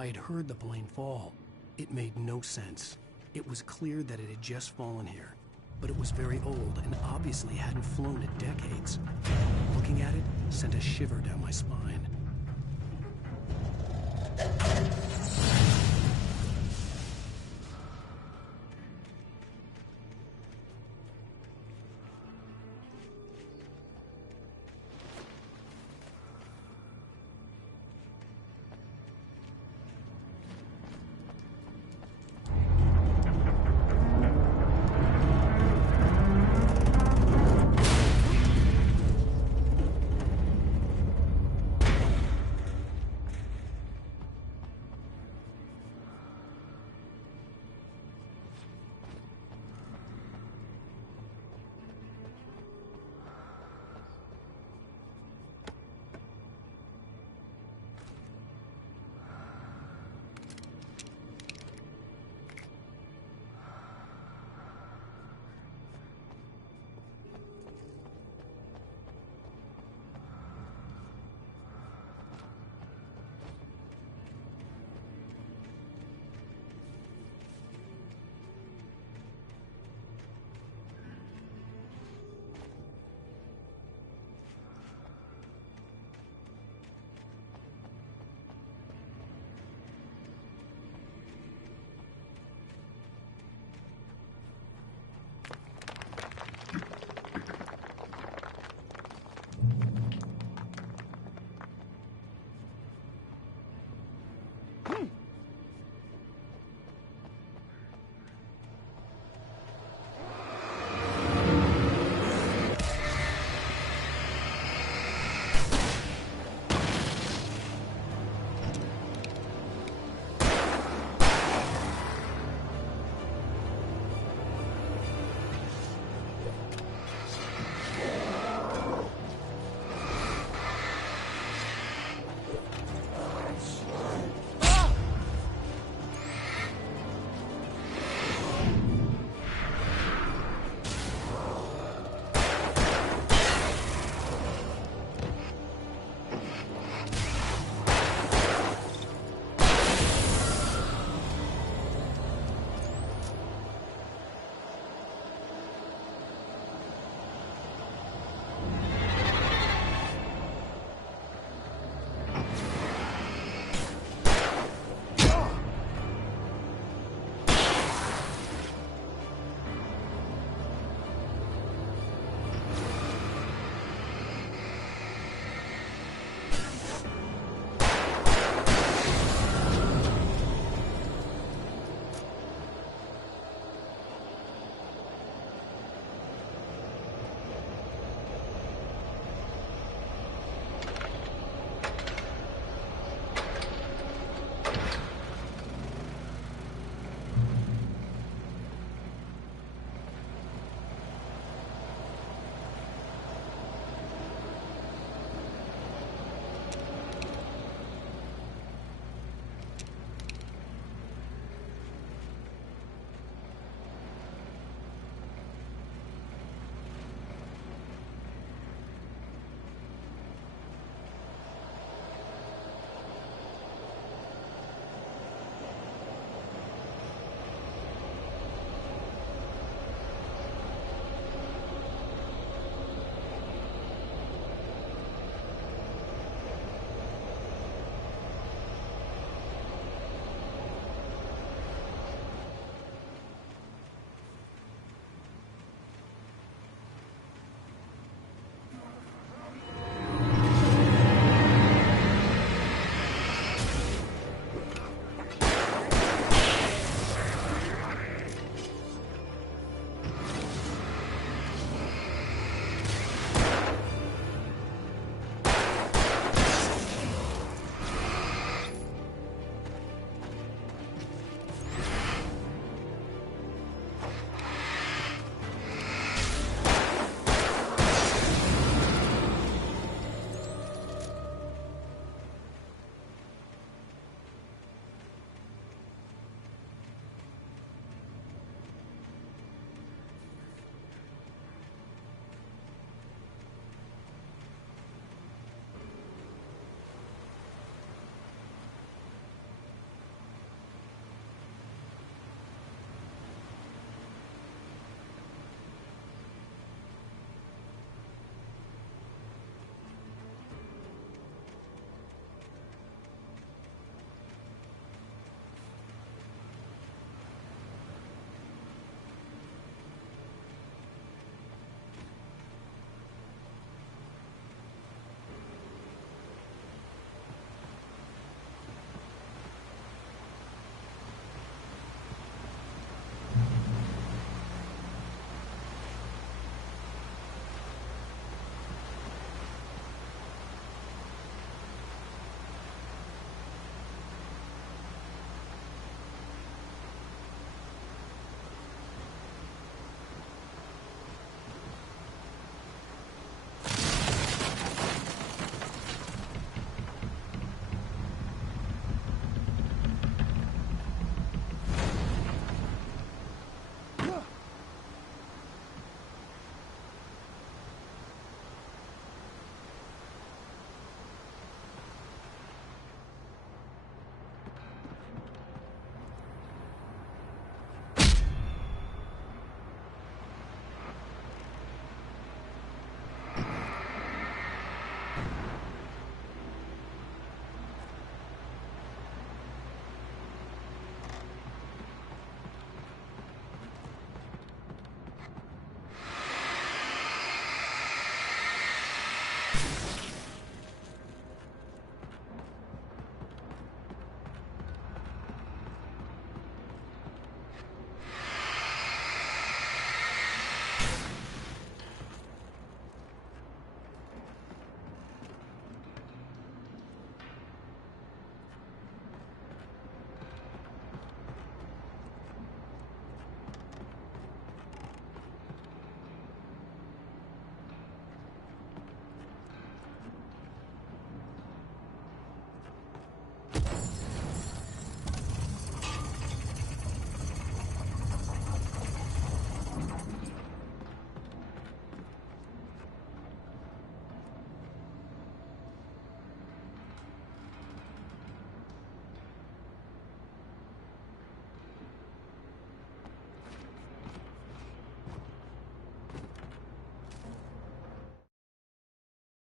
I had heard the plane fall. It made no sense. It was clear that it had just fallen here, but it was very old and obviously hadn't flown in decades. Looking at it sent a shiver down my spine.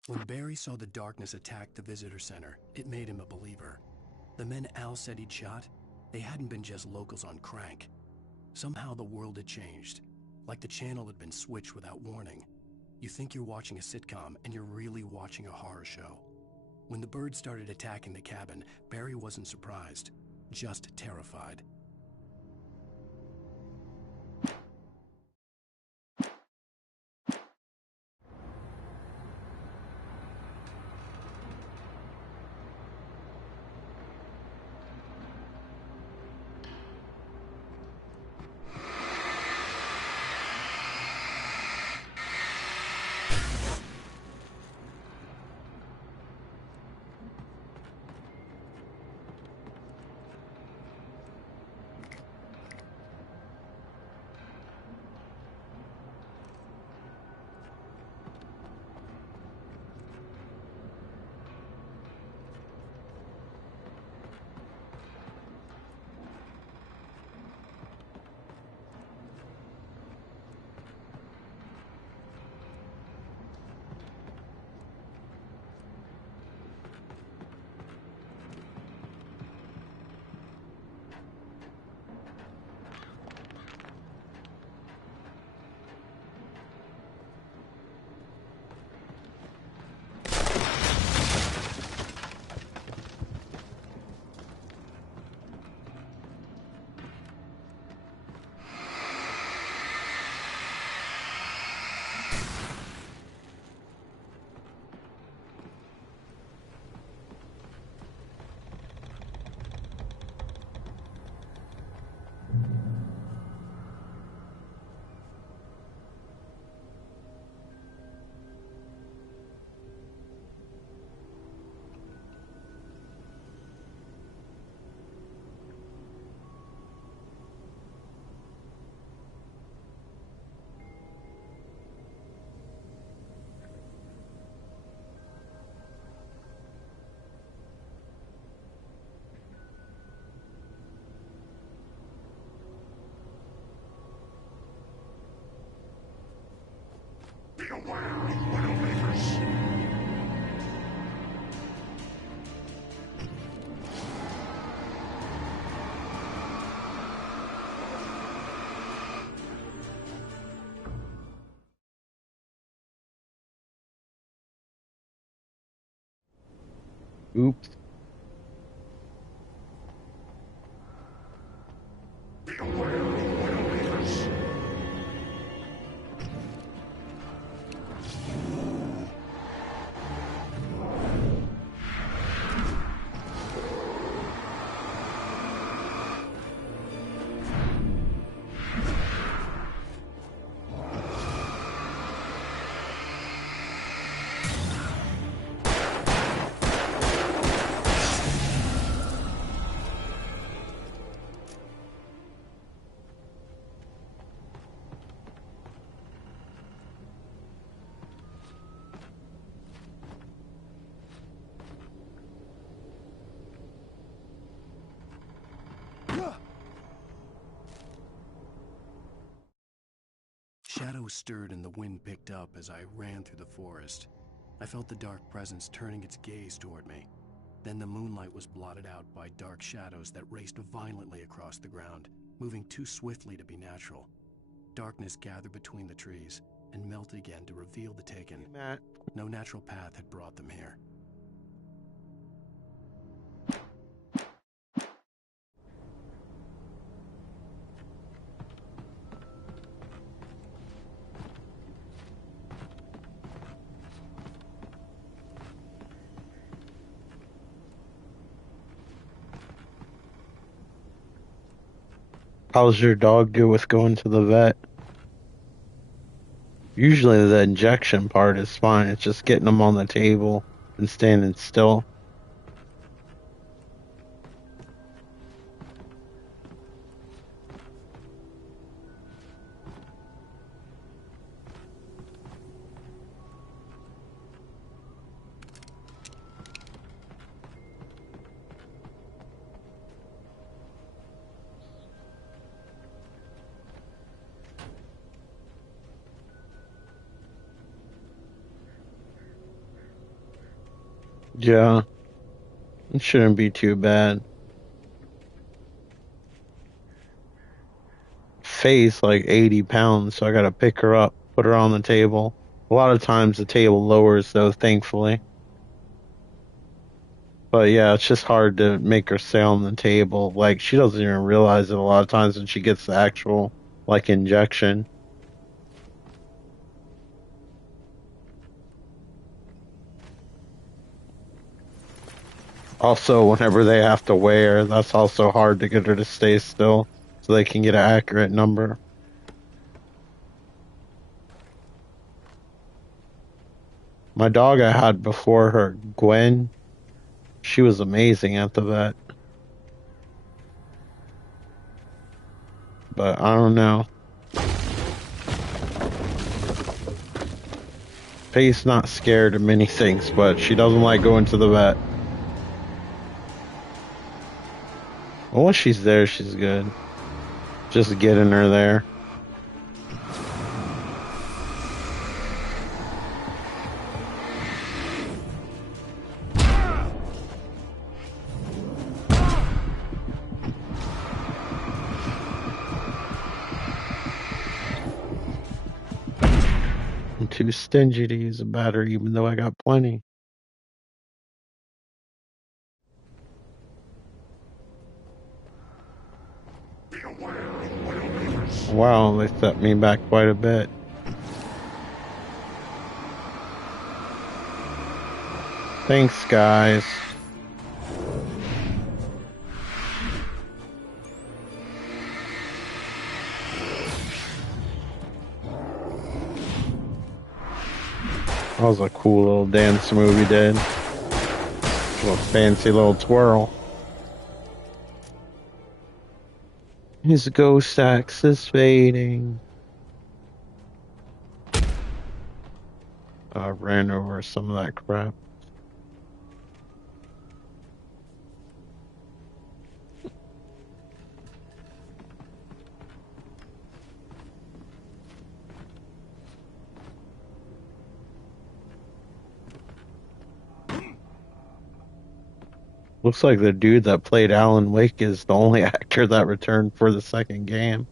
When Barry saw the darkness attack the visitor center, it made him a believer. The men Al said he'd shot, they hadn't been just locals on crank. Somehow the world had changed, like the channel had been switched without warning. You think you're watching a sitcom, and you're really watching a horror show. When the birds started attacking the cabin, Barry wasn't surprised, just terrified. Oops. Shadows stirred and the wind picked up as I ran through the forest. I felt the dark presence turning its gaze toward me. Then the moonlight was blotted out by dark shadows that raced violently across the ground, moving too swiftly to be natural. Darkness gathered between the trees and melted again to reveal the Taken. Matt. No natural path had brought them here. How's your dog do with going to the vet? Usually the injection part is fine. It's just getting them on the table and standing still. Yeah, it shouldn't be too bad. Faye's like 80 pounds, so I gotta pick her up, put her on the table. A lot of times the table lowers though, thankfully. But yeah, it's just hard to make her stay on the table. Like she doesn't even realize it a lot of times when she gets the actual like injection. Also, whenever they have to weigh her, that's also hard to get her to stay still so they can get an accurate number. My dog I had before her, Gwen, she was amazing at the vet, but I don't know. Faye's not scared of many things, but she doesn't like going to the vet. But once she's there, she's good. Just getting her there. I'm too stingy to use a battery, even though I got plenty. Wow, they set me back quite a bit. Thanks, guys. That was a cool little dance move he did. A fancy little twirl. His ghost axe is fading. I ran over some of that crap. Looks like the dude that played Alan Wake is the only actor that returned for the second game.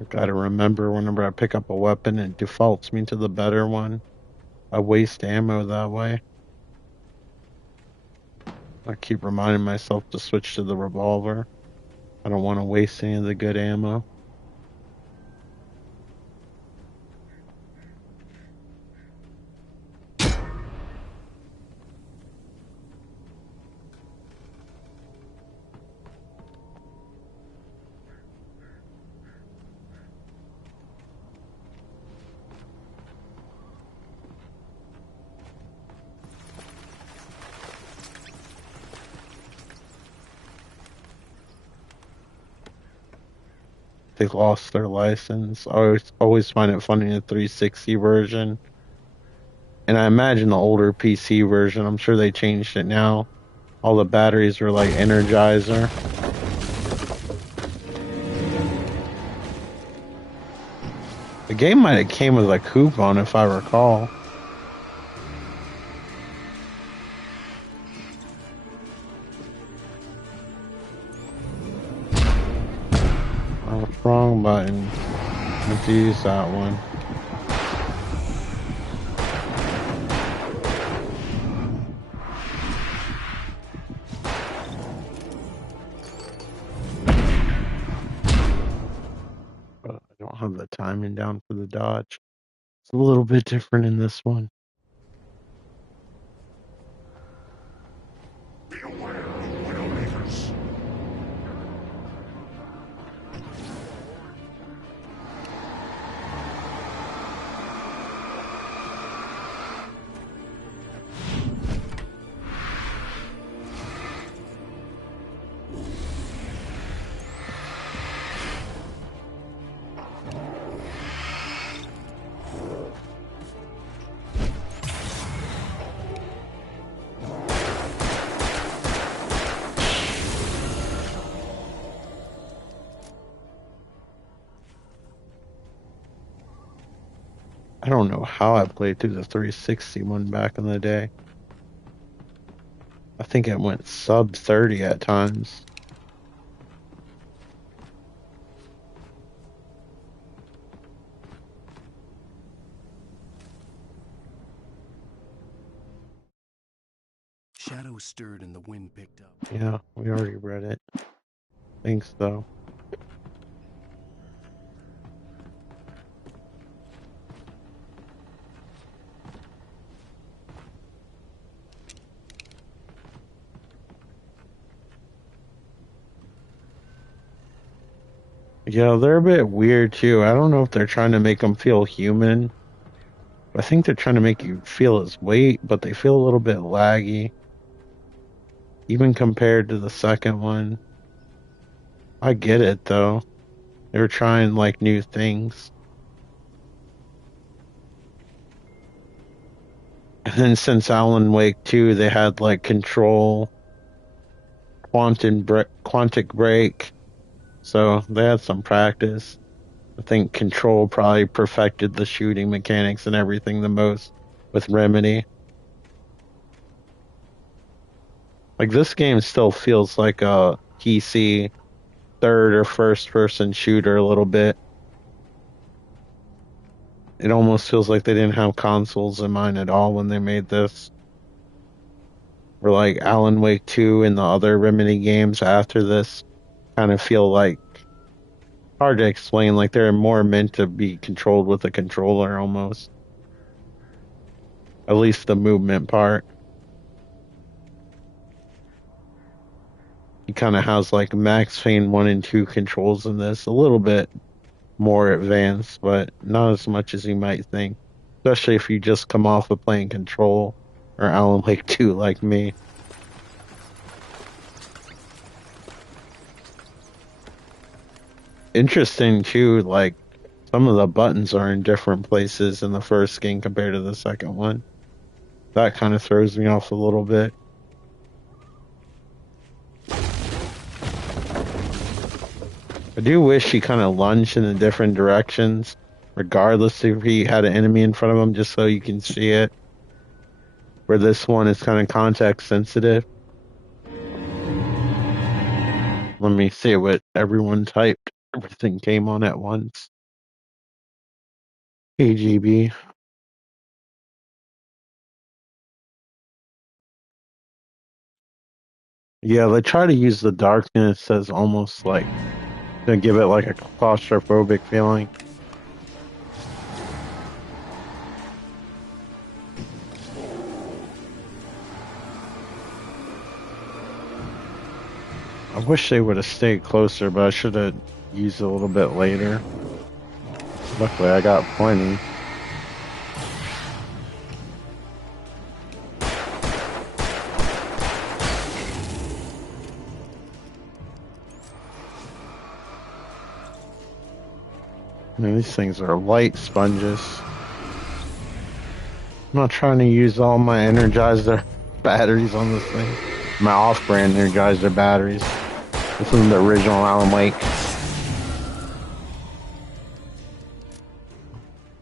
I gotta remember whenever I pick up a weapon, it defaults me to the better one. I waste ammo that way. I keep reminding myself to switch to the revolver. I don't want to waste any of the good ammo. They lost their license. I always find it funny in the 360 version. And I imagine the older PC version, I'm sure they changed it now. All the batteries were like Energizer. The game might have came with a coupon if I recall. Oh, wrong button. I have to use that one. But I don't have the timing down for the dodge. It's a little bit different in this one. don't know how I played through the 360 one back in the day. I think it went sub 30 at times. Shadows stirred and the wind picked up. Yeah, we already read it. Thanks, though. Yeah, they're a bit weird too. I don't know if they're trying to make them feel human. I think they're trying to make you feel his weight, but they feel a little bit laggy, even compared to the second one. I get it though. They were trying like new things. And then since Alan Wake 2, they had like Control, Quantic Break, so they had some practice. I think Control probably perfected the shooting mechanics and everything the most with Remedy. Like this game still feels like a PC third or first person shooter a little bit. It almost feels like they didn't have consoles in mind at all when they made this. Or like Alan Wake 2 and the other Remedy games after this kind of feel like hard to explain, like they're more meant to be controlled with a controller almost. At least the movement part. He kind of has like Max Payne 1 and 2 controls in this, a little bit more advanced, but not as much as you might think. Especially if you just come off of playing Control or Alan Wake 2 like me. Interesting too, like some of the buttons are in different places in the first game compared to the second one. That kind of throws me off a little bit. I do wish he kind of lunged in the different directions, regardless if he had an enemy in front of him, just so you can see it. Where this one is kind of context sensitive. Let me see what everyone typed. Everything came on at once. KGB. Yeah, they try to use the darkness as almost like to give it like a claustrophobic feeling. I wish they would have stayed closer, but I should have used it a little bit later. Luckily, I got plenty. I mean, these things are light sponges. I'm not trying to use all my Energizer batteries on this thing. My off-brand Energizer batteries. This is the original Alan Wake.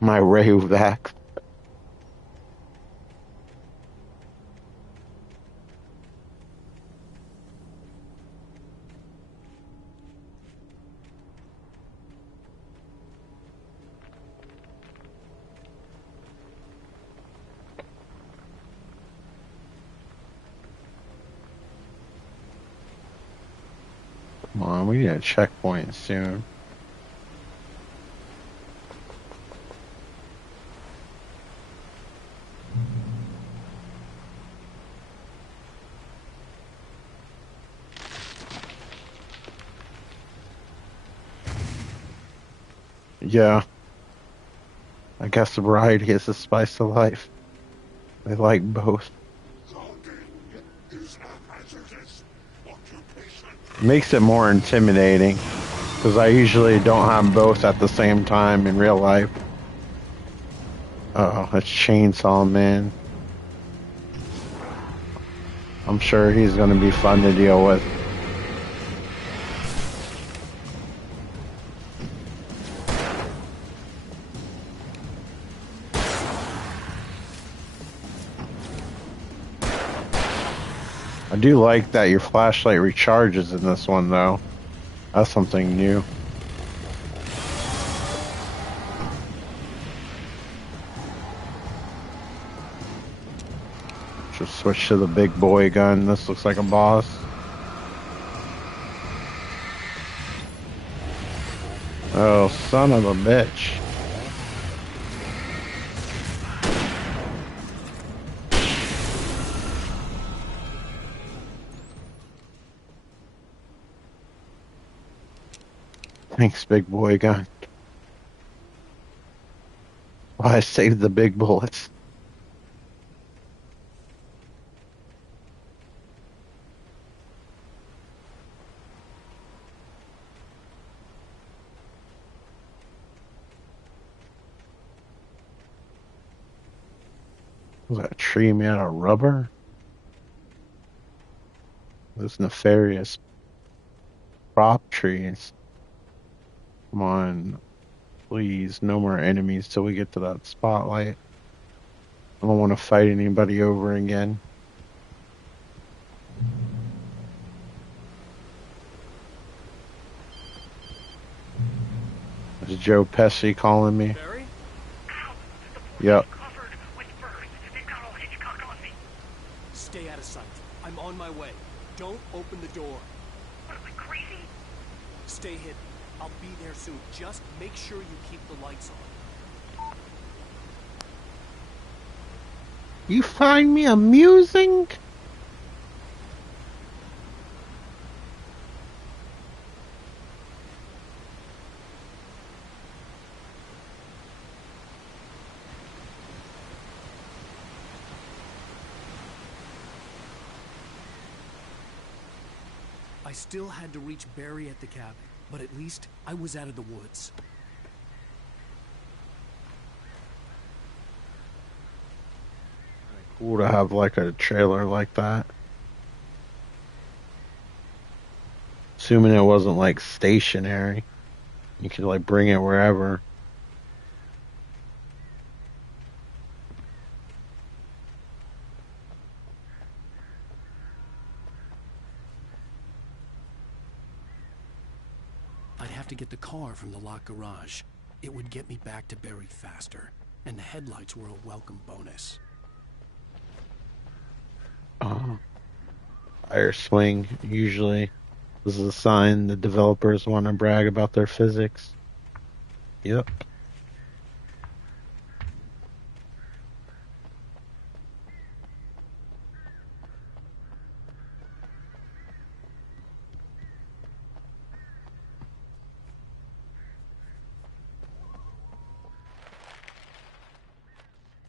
My Rayovac. Come on, we need a checkpoint soon. Yeah. I guess variety is the spice of life. I like both. Makes it more intimidating, because I usually don't have both at the same time in real life. Uh oh, it's Chainsaw Man. I'm sure he's going to be fun to deal with. I do like that your flashlight recharges in this one, though. That's something new. Just switch to the big boy gun. This looks like a boss. Oh, son of a bitch. Thanks, big boy gun. Why I saved the big bullets. Was that a tree made out of rubber? Those nefarious prop trees. Come on, please, no more enemies till we get to that spotlight. I don't want to fight anybody over again. Is Joe Pesci calling me? Barry? Yep. Stay out of sight. I'm on my way. Don't open the door. What, am I crazy? Stay hidden. I'll be there soon. Just make sure you keep the lights on. You find me amusing? I still had to reach Barry at the cabin, but at least I was out of the woods. Cool to have like a trailer like that. Assuming it wasn't like stationary. You could like bring it wherever. I'd have to get the car from the locked garage. It would get me back to Barry faster, and the headlights were a welcome bonus. Fire swing, usually. This is a sign the developers want to brag about their physics. Yep.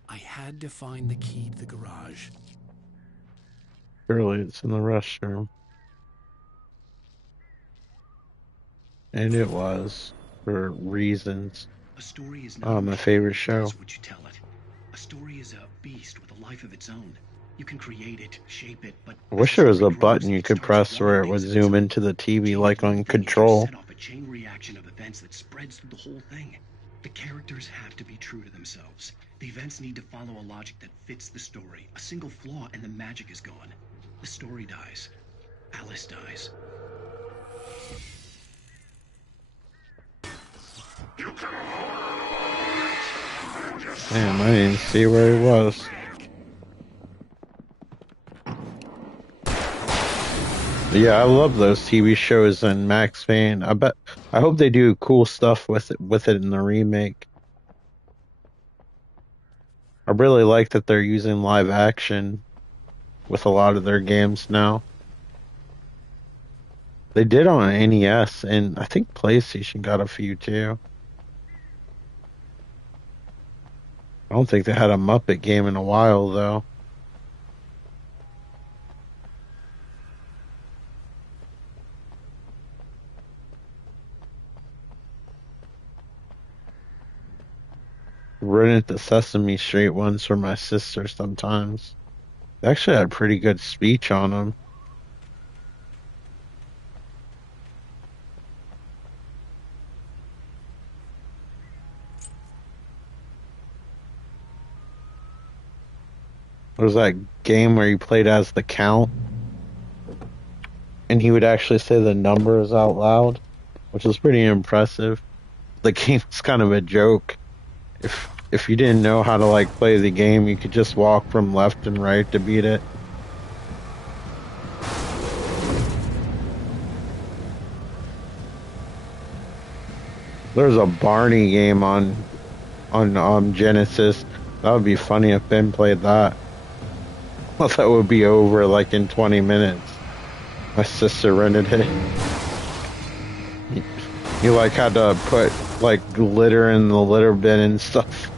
I had to find the key to the garage. Surely it's in the restroom. And it was. For reasons. A story is Oh, not my favorite show. That's what you tell it. A story is a beast with a life of its own. You can create it, shape it, but I wish there was a button you could press where it would zoom into the TV like on Control. Set off a chain reaction of events that spreads through the whole thing. The characters have to be true to themselves. The events need to follow a logic that fits the story. A single flaw and the magic is gone. The story dies. Alice dies. Damn, I didn't see where he was. Yeah, I love those TV shows and Max Payne. I hope they do cool stuff with it in the remake. I really like that they're using live action with a lot of their games now. They did on NES, and I think PlayStation got a few too. I don't think they had a Muppet game in a while, though. Rented the Sesame Street ones for my sister sometimes. They actually had pretty good speech on them. There was that game where you played as the Count. and he would actually say the numbers out loud, which was pretty impressive. The game's kind of a joke. If you didn't know how to like play the game, you could just walk from left and right to beat it. There's a Barney game on Genesis. That would be funny if Ben played that. Well, that would be over like in 20 minutes. My sister rented it. You like had to put like litter in the litter bin and stuff.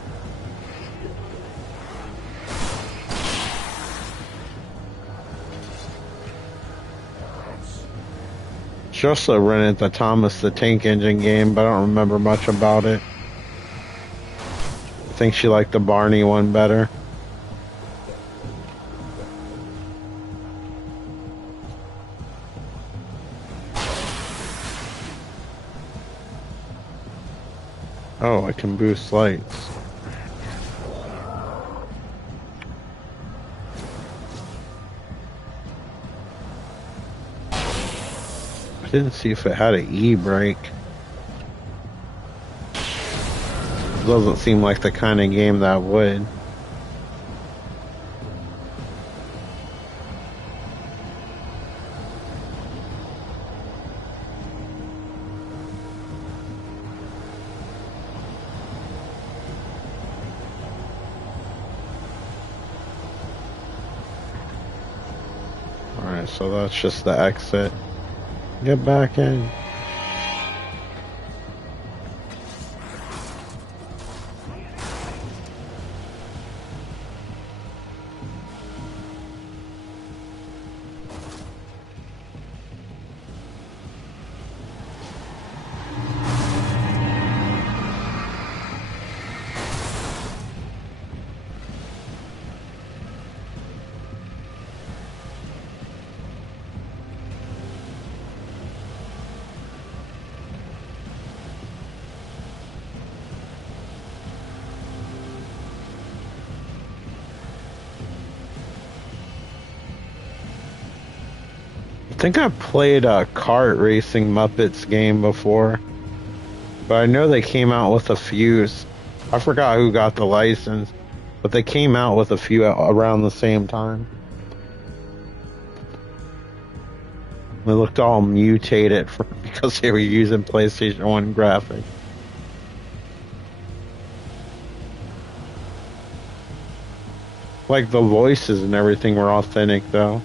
She also rented the Thomas the Tank Engine game, but I don't remember much about it. I think she liked the Barney one better. Oh, I can boost lights. I didn't see if it had an E-brake. Doesn't seem like the kind of game that would. Alright, so that's just the exit. Get back in. I think I played a kart racing Muppets game before, but I know they came out with a few. I forgot who got the license, but they came out with a few around the same time. They looked all mutated because they were using PlayStation 1 graphics. Like the voices and everything were authentic though.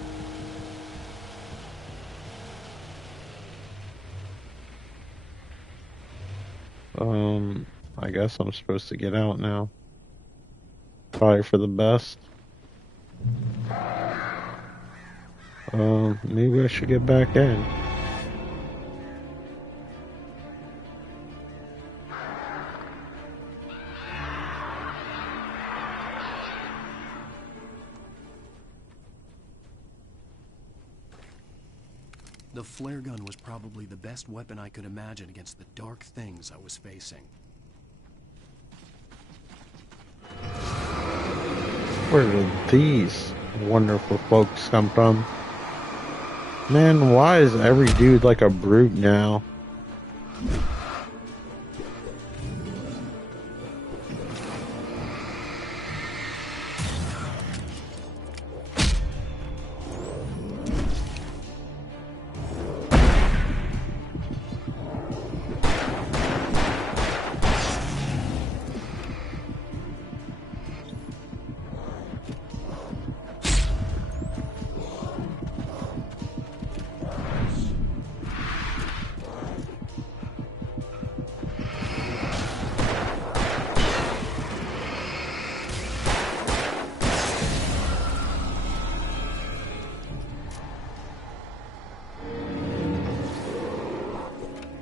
I guess I'm supposed to get out now. Probably for the best. Maybe I should get back in. The flare gun was probably the best weapon I could imagine against the dark things I was facing. Where did these wonderful folks come from? Man, why is every dude like a brute now?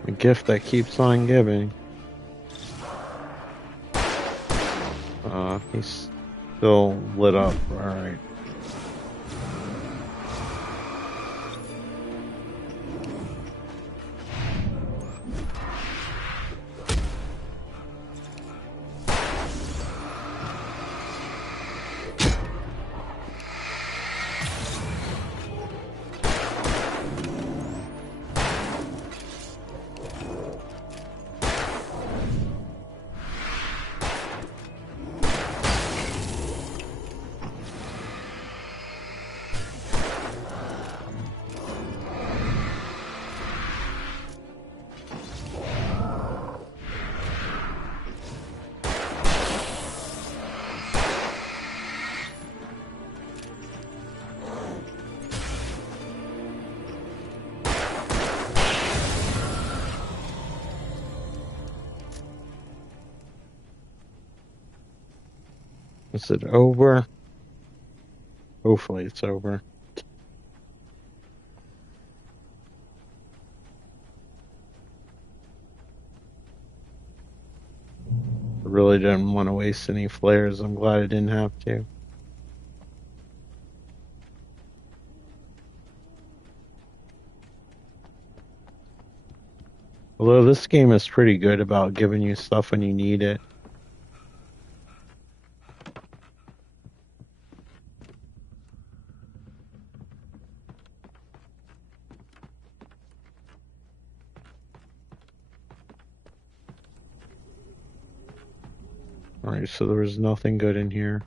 A gift that keeps on giving. He's still lit up. Alright. Is it over? Hopefully it's over. I really didn't want to waste any flares. I'm glad I didn't have to. Although this game is pretty good about giving you stuff when you need it. Alright, so there was nothing good in here.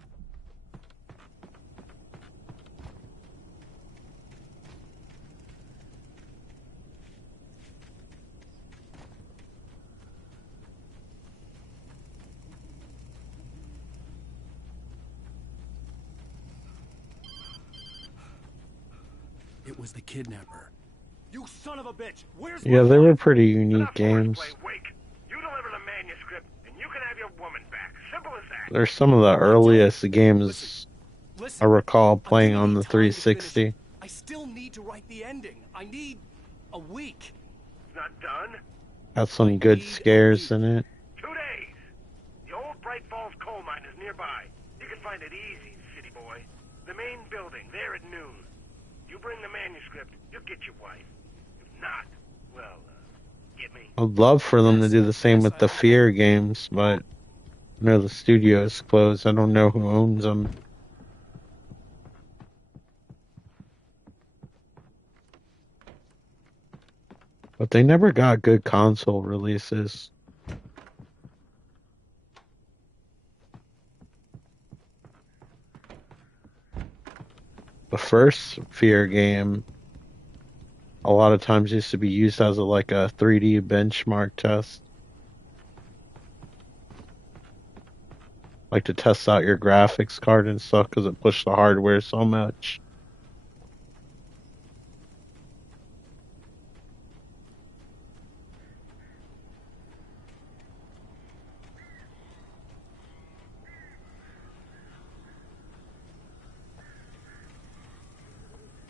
It was the kidnapper. You son of a bitch! Where's Yeah, my they were wife? pretty unique Enough games. horseplay, Wake. You deliver the manuscript, and you can have your woman back. Simple as that. They're some of the earliest games I Listen, recall I'm playing giving on you the time to finish 360. it. I still need to write the ending. I need a week. It's not done. Got some good scares in it. 2 days. The old Bright Falls coal mine is nearby. You can find it easy, city boy. The main building, there at noon. You bring the manuscript, you'll get your wife. If not, well, get me. I'd love for them to do the same with the Fear games, but I know the studio is closed. I don't know who owns them. But they never got good console releases. The first Fear game a lot of times used to be used as like a 3D benchmark test. Like to test out your graphics card and stuff because it pushed the hardware so much.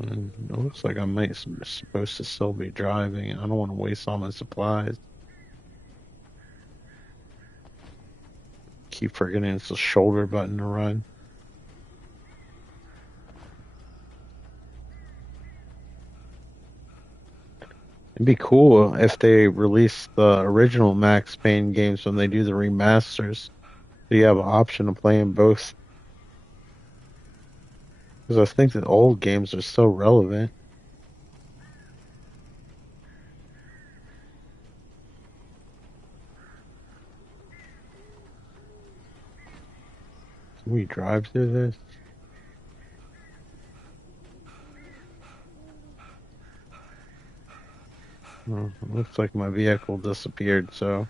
And it looks like I might supposed to still be driving. I don't want to waste all my supplies. Keep forgetting it's the shoulder button to run. It'd be cool if they release the original Max Payne games when they do the remasters. So you have an option of playing both. Because I think that old games are still relevant. Can we drive through this? Oh, it looks like my vehicle disappeared, so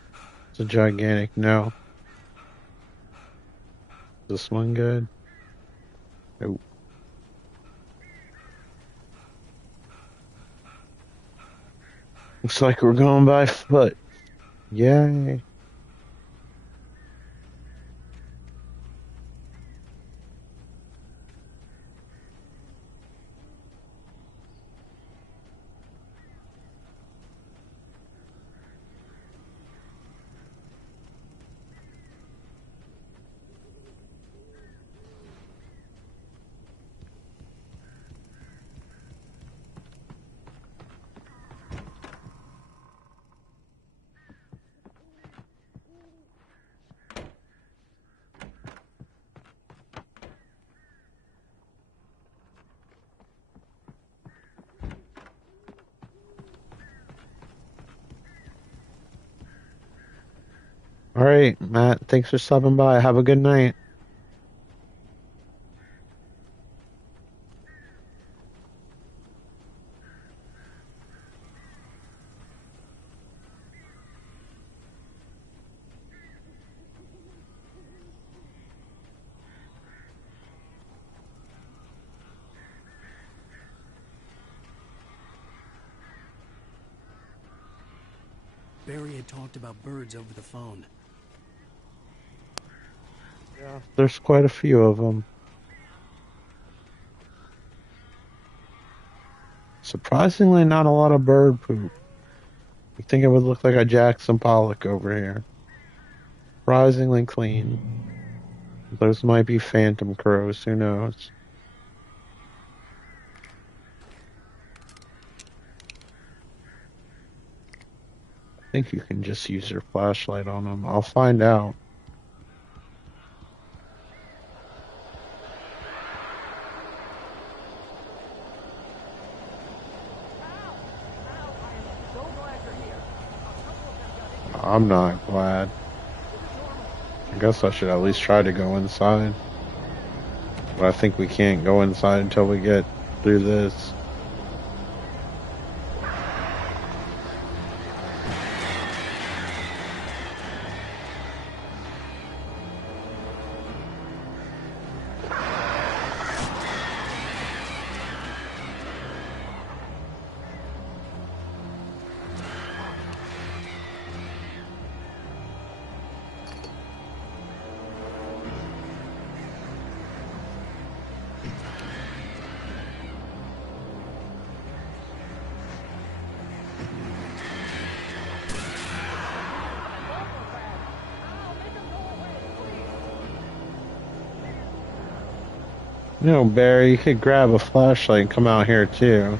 it's a gigantic no. Is this one good? Nope. Looks like we're going by foot. Yay. All right, Matt, thanks for stopping by. Have a good night. Barry had talked about birds over the phone. Yeah, there's quite a few of them. Surprisingly, not a lot of bird poop. You think it would look like a Jackson Pollock over here. Surprisingly clean. Those might be phantom crows, who knows? I think you can just use your flashlight on them. I'll find out. I'm not glad. I guess I should at least try to go inside. But I think we can't go inside until we get through this. You know, Barry, you could grab a flashlight and come out here too.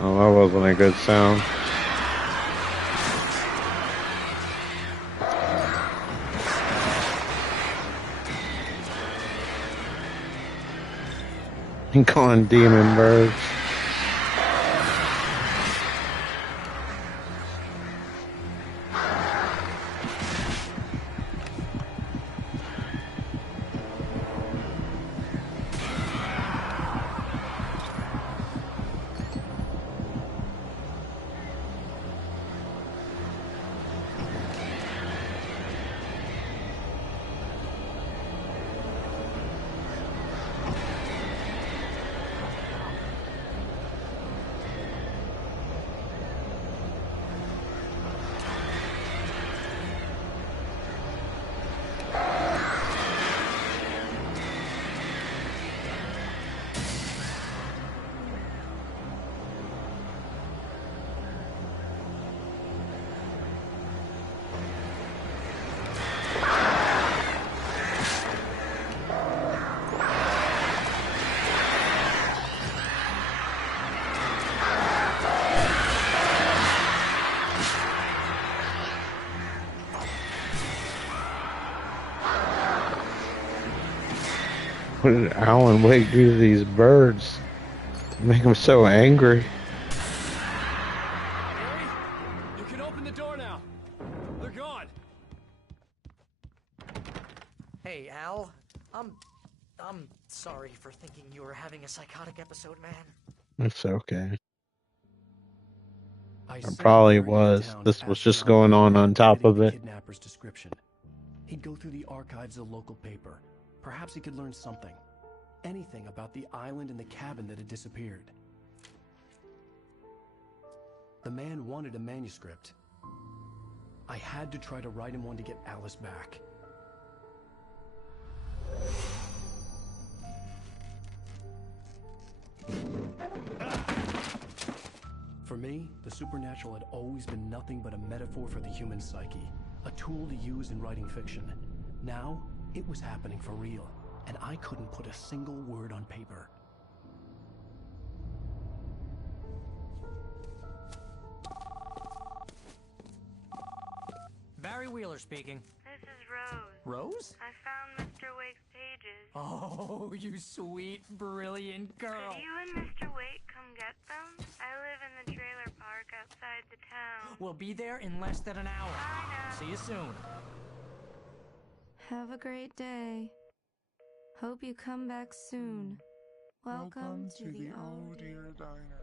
Oh, that wasn't a good sound. I'm calling demon birds. What did Alan Wake do to these birds? Make them so angry. Harry, you can open the door now. They're gone. Hey, Al. I'm sorry for thinking you were having a psychotic episode, man. It's okay. I It sent probably Barry into was. town This to was ask an just going unknown on man to top edit of the it. kidnapper's description. He'd go through the archives of the local paper. Perhaps he could learn something. Anything about the island and the cabin that had disappeared. The man wanted a manuscript. I had to try to write him one to get Alice back. For me, the supernatural had always been nothing but a metaphor for the human psyche, a tool to use in writing fiction. Now, it was happening for real, and I couldn't put a single word on paper. Barry Wheeler speaking. This is Rose. Rose? I found Mr. Wake's pages. Oh, you sweet, brilliant girl. Could you and Mr. Wake come get them? I live in the trailer park outside the town. We'll be there in less than an hour. I know. See you soon. Have a great day. Hope you come back soon. Welcome to the Oh Dear Diner.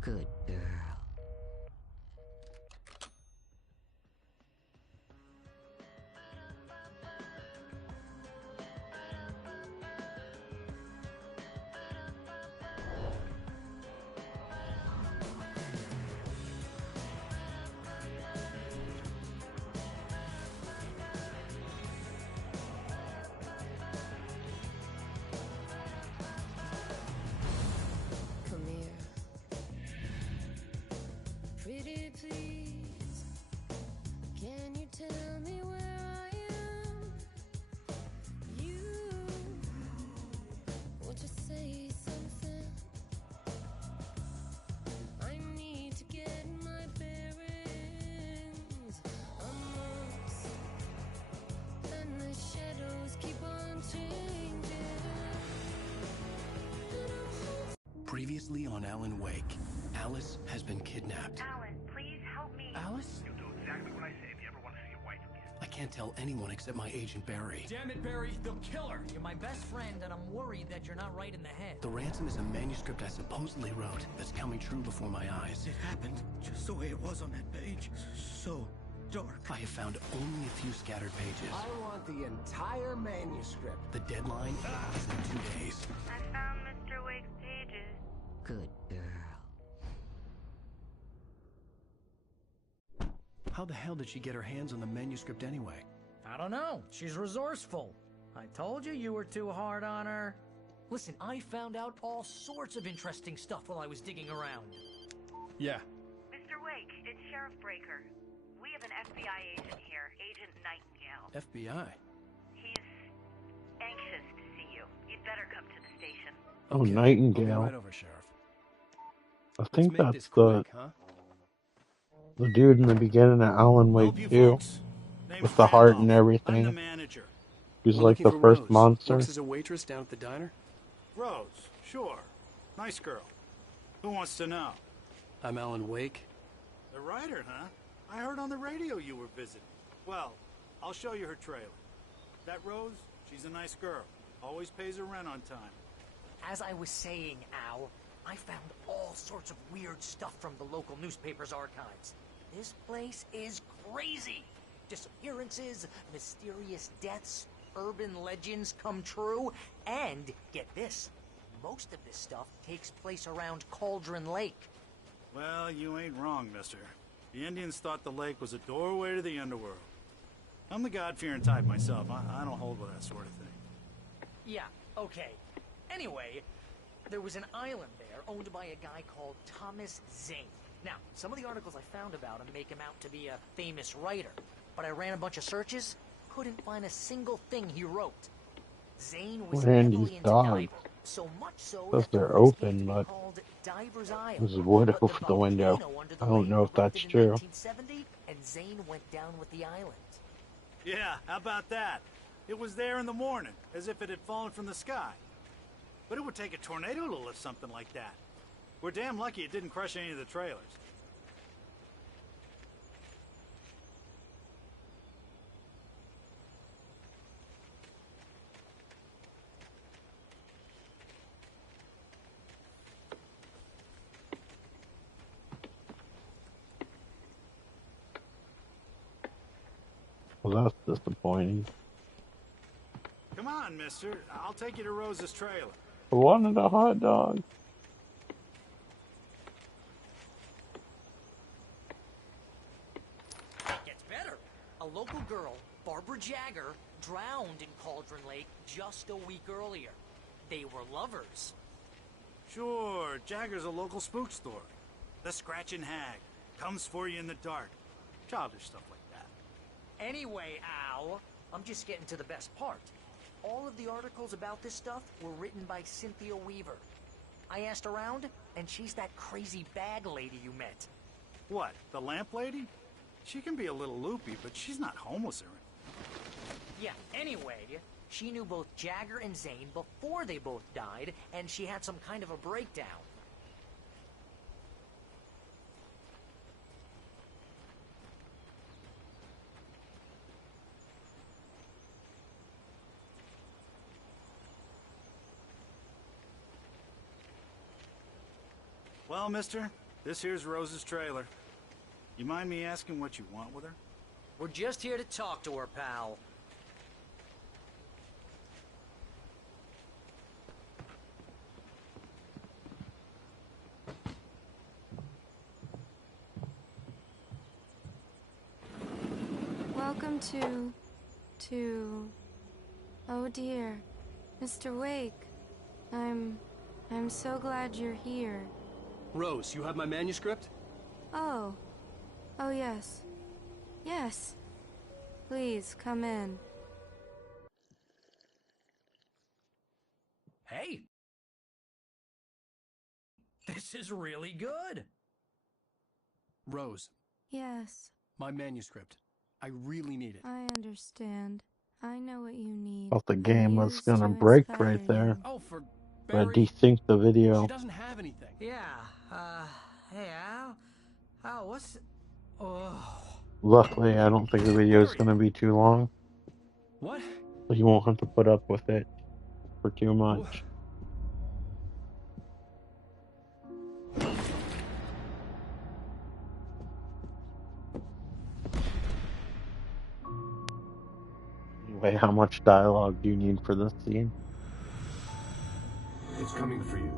Good girl. Previously on Alan Wake, Alice has been kidnapped. Alan, please help me. Alice? You'll do exactly what I say if you ever want to see your wife again. I can't tell anyone except my agent Barry. Damn it, Barry, they'll kill her. You're my best friend, and I'm worried that you're not right in the head. The ransom is a manuscript I supposedly wrote that's coming true before my eyes. It happened just the way it was on that page. So dark. I have found only a few scattered pages. I want the entire manuscript. The deadline is in 2 days. I found Mr. Wake's pages. Good girl. How the hell did she get her hands on the manuscript anyway? I don't know. She's resourceful. I told you were too hard on her. Listen, I found out all sorts of interesting stuff while I was digging around. Yeah. Mr. Wake, it's Sheriff Breaker. We have an FBI agent here, Agent Nightingale. FBI? He's anxious to see you. You'd better come to the station. Oh, Okay, Nightingale. I'll go right over, Sheriff. I Let's think make that's this quick, huh? the dude in the beginning of Alan Wake 2 with the heart and I'm the everything. manager. He's We're like looking the for first Rose. monster. Works as a waitress down at the diner. Rose, sure. Nice girl. Who wants to know? I'm Alan Wake. The writer, huh? I heard on the radio you were visiting. Well, I'll show you her trailer. That Rose, she's a nice girl. Always pays her rent on time. As I was saying, Al, I found all sorts of weird stuff from the local newspaper's archives. This place is crazy. Disappearances, mysterious deaths, urban legends come true, and, get this, most of this stuff takes place around Cauldron Lake. Well, you ain't wrong, mister. The Indians thought the lake was a doorway to the underworld. I'm the God-fearing type myself. I don't hold with that sort of thing. Yeah, okay. Anyway, there was an island there owned by a guy called Thomas Zane. Now, some of the articles I found about him make him out to be a famous writer, but I ran a bunch of searches, couldn't find a single thing he wrote. Zane was Randy's heavily into dogs. diving, so much so Because that the they're place came open, to be but called Diver's Island. there's wood But over the window. volcano under the I don't lake know if that's erupted in true. 1970, and Zane went down with the island. Yeah, how about that? It was there in the morning, as if it had fallen from the sky. But it would take a tornado to lift something like that. We're damn lucky it didn't crush any of the trailers. Well, that's disappointing. Come on, mister. I'll take you to Rose's trailer. I wanted a hot dog. It gets better. A local girl, Barbara Jagger, drowned in Cauldron Lake just a week earlier. They were lovers. Sure, Jagger's a local spook story. The Scratching Hag. Comes for you in the dark. Childish stuff like that. Anyway, Al, I'm just getting to the best part. All of the articles about this stuff were written by Cynthia Weaver. I asked around, and she's that crazy bag lady you met. What, the lamp lady? She can be a little loopy, but she's not homeless or anything. Yeah, anyway, she knew both Jagger and Zane before they both died, and she had some kind of a breakdown. Well, mister, this here's Rose's trailer. You mind me asking what you want with her? We're just here to talk to her, pal. Welcome to... Oh dear, Mr. Wake. I'm so glad you're here. Rose, you have my manuscript? Oh. Oh yes. Yes. Please, come in. Hey! This is really good! Rose, Yes, my manuscript. I really need it. I understand. I know what you need. Thought the I'm game was used gonna to break inspire right there. you. Oh, for desync the video. She doesn't have anything. Yeah, hey Al? Al, what's... Oh... Luckily, I don't think the video is going to be too long. What? So you won't have to put up with it for too much. Anyway, how much dialogue do you need for this scene? It's coming for you,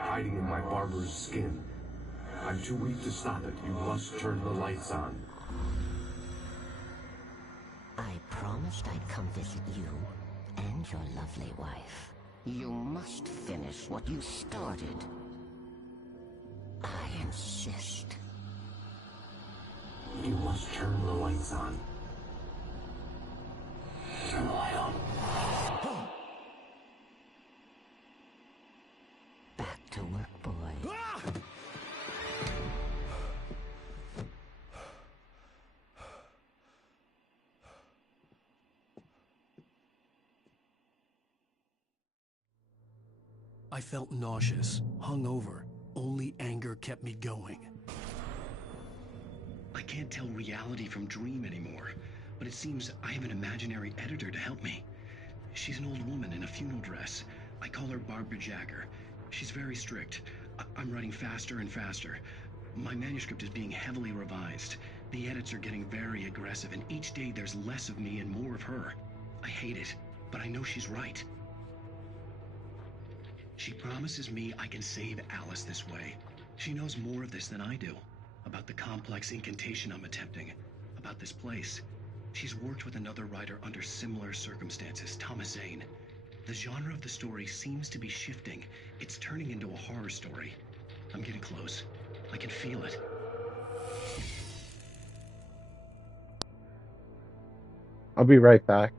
hiding in my barber's skin. I'm too weak to stop it. You must turn the lights on. I promised I'd come visit you and your lovely wife. You must finish what you started. I insist. You must turn the lights on. Turn the light on. Back to work, boy. I felt nauseous, hungover. Only anger kept me going. I can't tell reality from dream anymore, but it seems I have an imaginary editor to help me. She's an old woman in a funeral dress. I call her Barbara Jagger. She's very strict. I'm writing faster and faster. My manuscript is being heavily revised. The edits are getting very aggressive, and each day there's less of me and more of her. I hate it, but I know she's right. She promises me I can save Alice this way. She knows more of this than I do. About the complex incantation I'm attempting. About this place. She's worked with another writer under similar circumstances, Thomas Zane. The genre of the story seems to be shifting. It's turning into a horror story. I'm getting close. I can feel it. I'll be right back.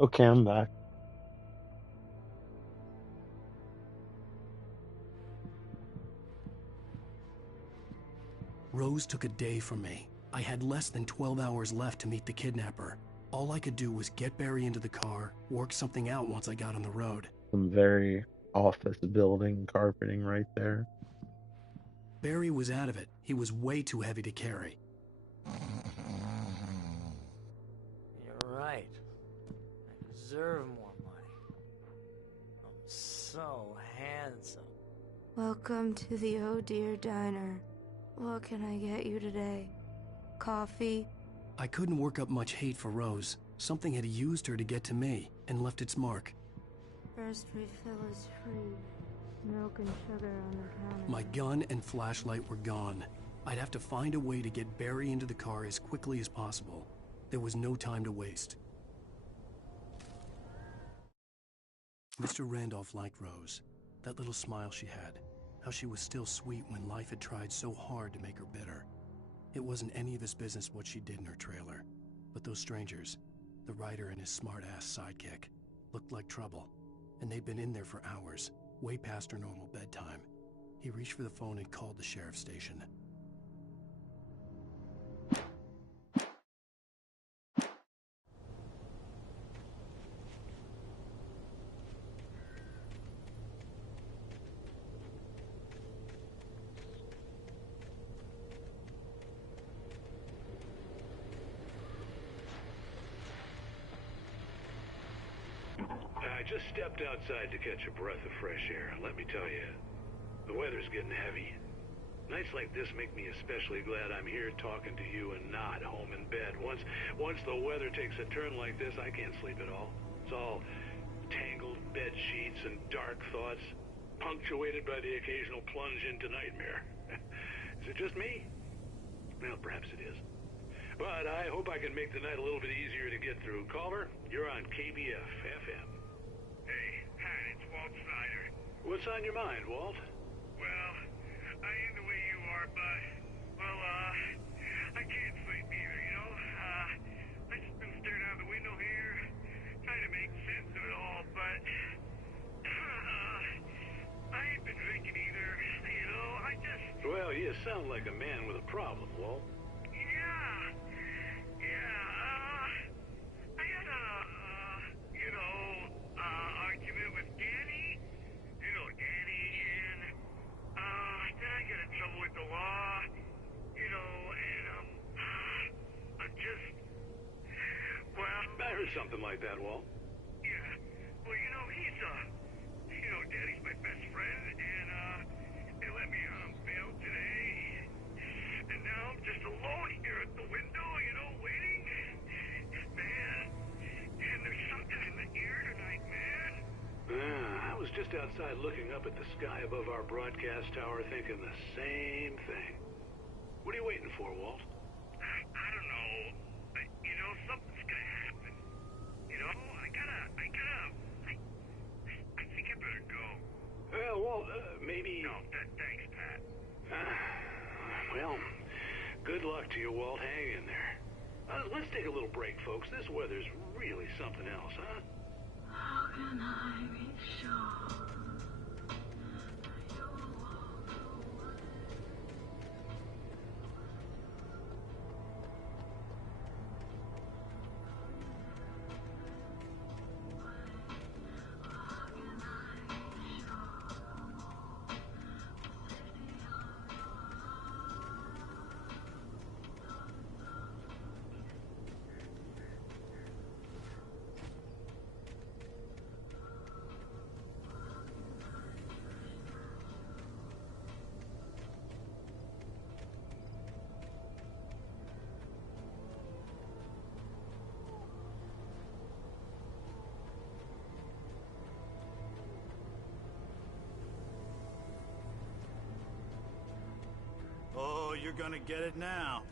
Okay, I'm back. Rose took a day from me. I had less than 12 hours left to meet the kidnapper. All I could do was get Barry into the car, work something out once I got on the road. Some very office building carpeting right there. Barry was out of it. He was way too heavy to carry. You're right. I deserve more money. I'm so handsome. Welcome to the Oh Dear Diner. What can I get you today? Coffee? I couldn't work up much hate for Rose. Something had used her to get to me and left its mark. First refill is free. Milk and sugar on the counter. My gun and flashlight were gone. I'd have to find a way to get Barry into the car as quickly as possible. There was no time to waste. Mr. Randolph liked Rose. That little smile she had. How she was still sweet when life had tried so hard to make her bitter. It wasn't any of his business what she did in her trailer. But those strangers, the writer and his smart-ass sidekick, looked like trouble. And they'd been in there for hours, way past her normal bedtime. He reached for the phone and called the sheriff's station. I just stepped outside to catch a breath of fresh air. Let me tell you, the weather's getting heavy. Nights like this make me especially glad I'm here talking to you and not home in bed. Once the weather takes a turn like this, I can't sleep at all. It's all tangled bed sheets and dark thoughts, punctuated by the occasional plunge into nightmare. Is it just me? Well, perhaps it is. But I hope I can make the night a little bit easier to get through. Caller, you're on KBF FM. Hey, Pat, it's Walt Snyder. What's on your mind, Walt? Well, I ain't the way you are, but, well, I can't sleep either, you know? I just been staring out the window here, trying to make sense of it all, but, I ain't been drinking either, you know? I just... Well, you sound like a man with a problem, Walt. I had a, argument with Danny. You know Danny, and, then I got in trouble with the law, you know, and, I'm just, well... I heard something like that, Walt. Yeah, well, you know, Danny's my best friend, and, they let me on bail today, and now I'm just alone here at the window, you know, waiting. Man, and there's something in the air tonight, man. I was just outside looking up at the sky above our broadcast tower thinking the same thing. What are you waiting for, Walt? I don't know. You know, something's gonna happen. You know, I think I better go. Well, Walt, maybe... No, thanks, Pat. Well, good luck to you, Walt. Hang in there. Let's take a little break, folks. This weather's really something else, huh? How can I be sure? Oh, you're gonna get it now.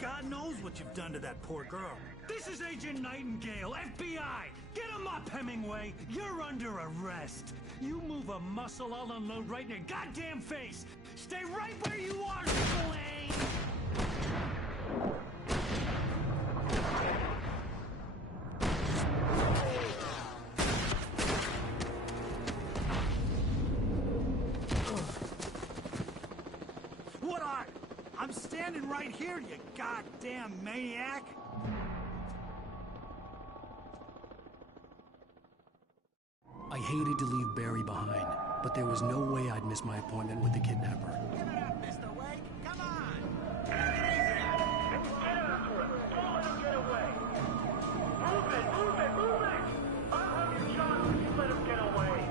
God knows what you've done to that poor girl. This is Agent Nightingale, FBI! Get him up, Hemingway! You're under arrest! You move a muscle, I'll unload right in your goddamn face! Stay right where you are, Slane! I'm standing right here, you goddamn maniac! I hated to leave Barry behind, but there was no way I'd miss my appointment with the kidnapper. Give it up, Mr. Wake! Come on! Get after him! Don't let him get away! Move it! Move it! Move it! I'll have you shot if you let him get away!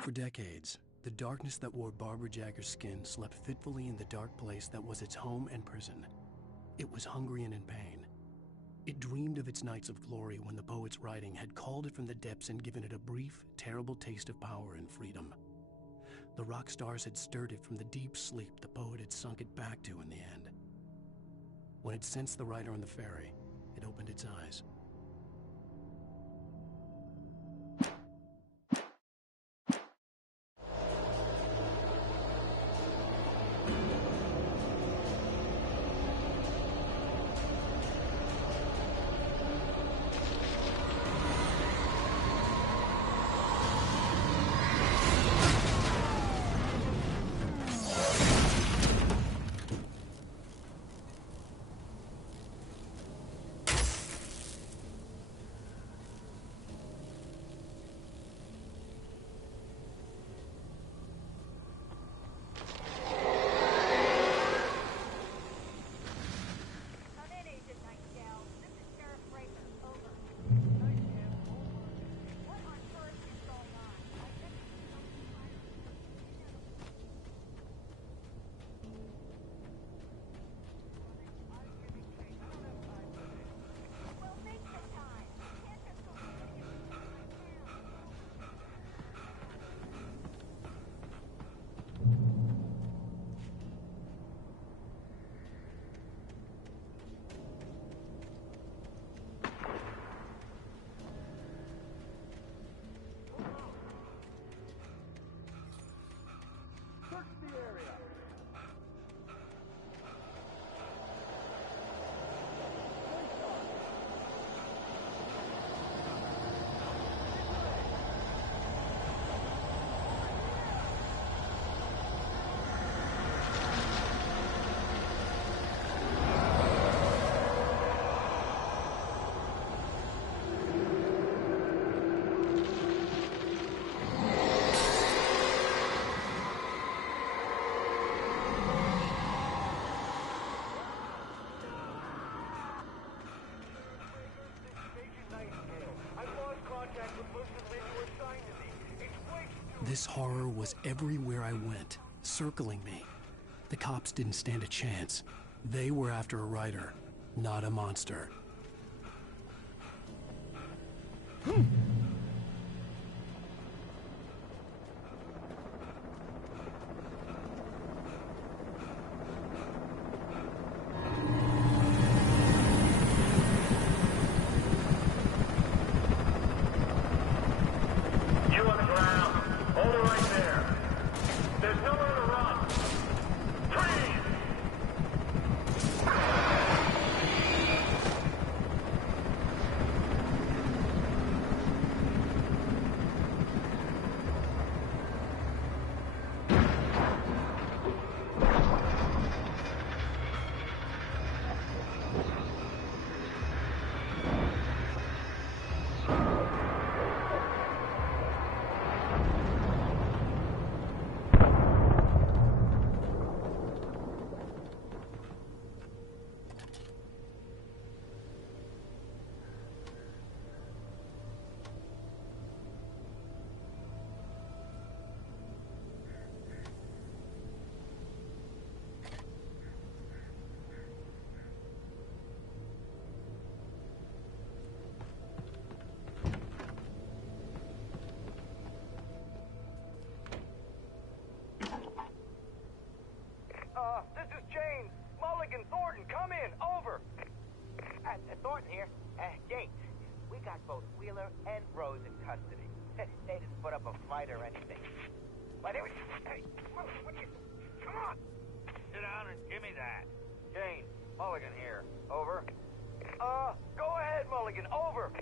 For decades, the darkness that wore Barbara Jagger's skin slept fitfully in the dark place that was its home and prison. It was hungry and in pain. It dreamed of its nights of glory when the poet's writing had called it from the depths and given it a brief, terrible taste of power and freedom. The rock stars had stirred it from the deep sleep the poet had sunk it back to in the end. When it sensed the writer on the ferry, it opened its eyes. This horror was everywhere I went, circling me. The cops didn't stand a chance. They were after a writer, not a monster. both Wheeler and Rose in custody. They didn't put up a fight or anything. But it was... Hey, what are you... Come on! Sit down and give me that. Jane, Mulligan here. Over. Go ahead, Mulligan. Over.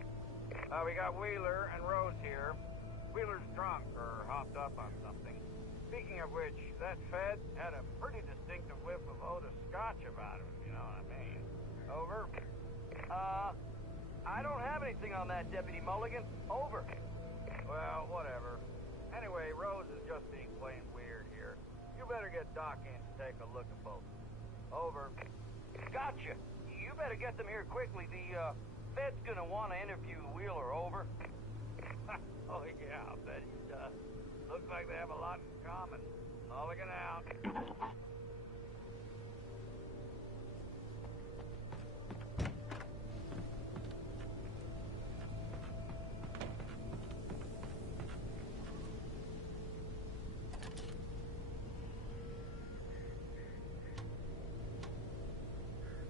We got Wheeler and Rose here. Wheeler's drunk or hopped up on something. Speaking of which, that Fed had a pretty distinctive whiff of Otis Scotch about him, if you know what I mean. Over. I don't have anything on that, Deputy Mulligan. Over. Well, whatever. Anyway, Rose is just being plain weird here. You better get Doc in to take a look at both. Over. Gotcha. You better get them here quickly. The, Fed's gonna want to interview Wheeler. Over. Oh, yeah, I'll bet he does. Looks like they have a lot in common. Mulligan out.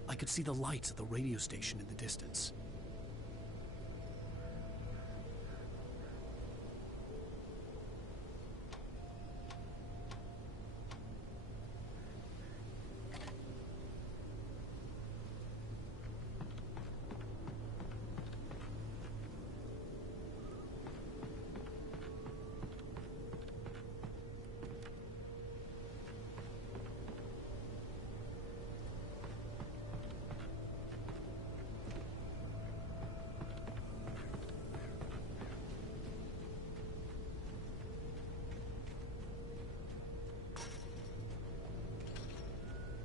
I could see the lights at the radio station in the distance.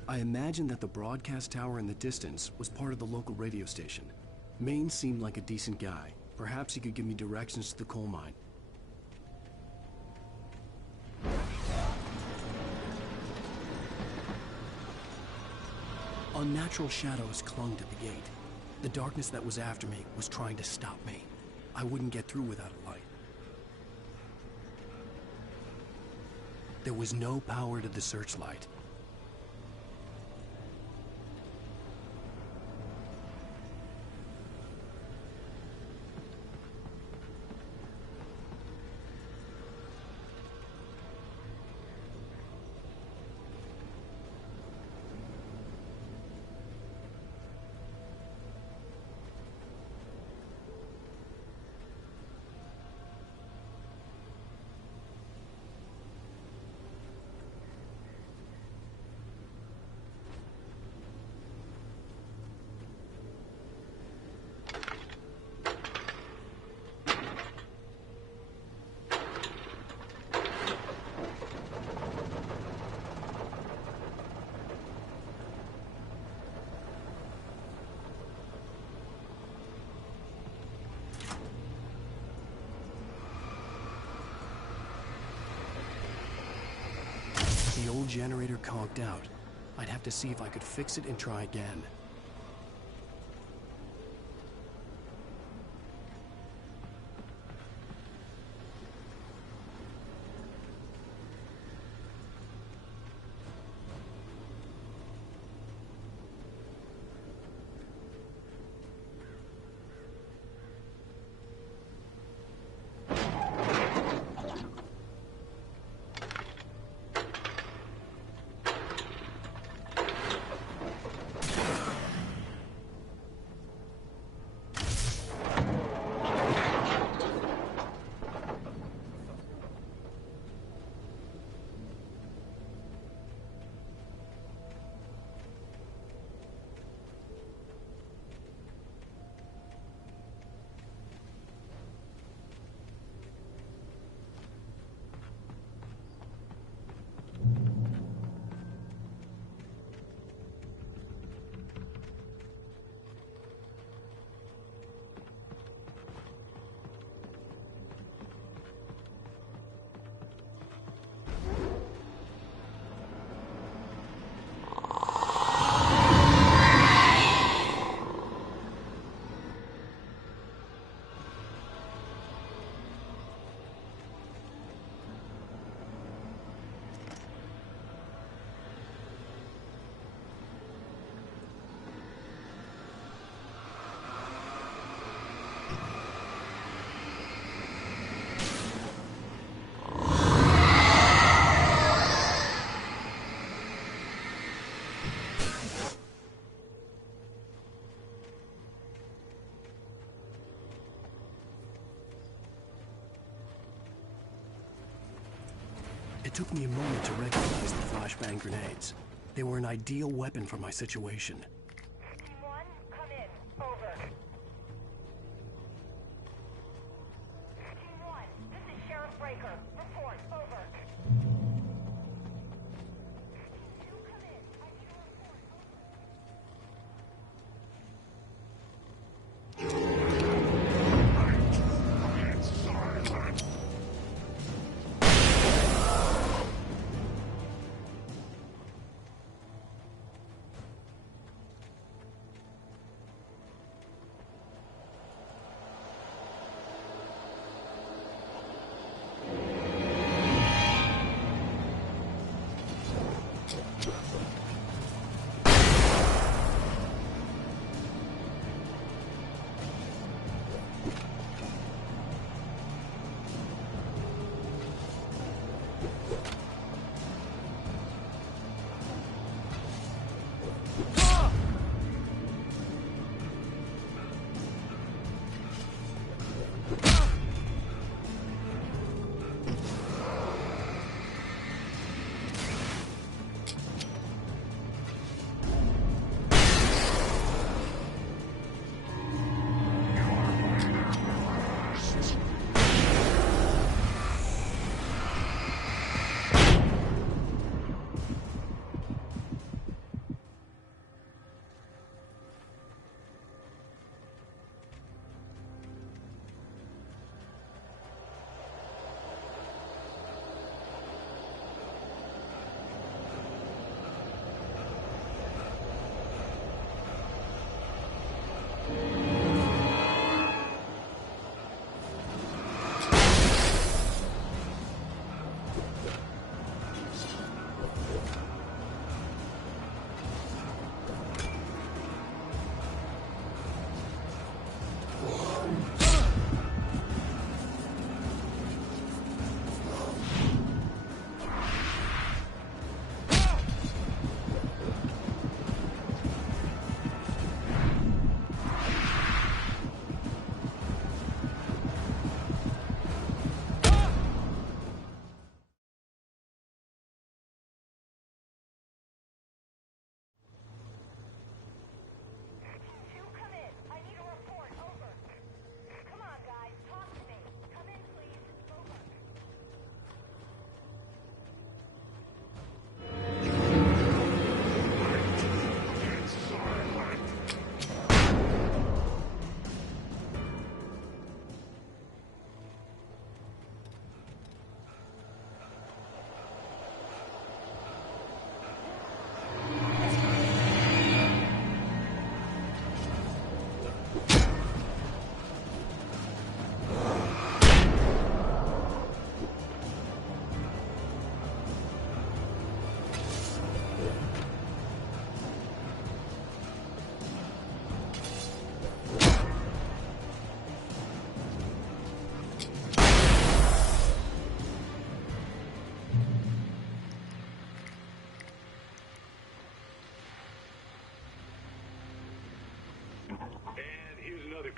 I imagined that the broadcast tower in the distance was part of the local radio station. Maine seemed like a decent guy. Perhaps he could give me directions to the coal mine. Unnatural shadows clung to the gate. The darkness that was after me was trying to stop me. I wouldn't get through without a light. There was no power to the searchlight. The old generator conked out. I'd have to see if I could fix it and try again. took me a moment to recognize the flashbang grenades. They were an ideal weapon for my situation. Team 1, come in. Over. Team 1, this is Sheriff Breaker. Report. Over. Team 2, come in. I need a report.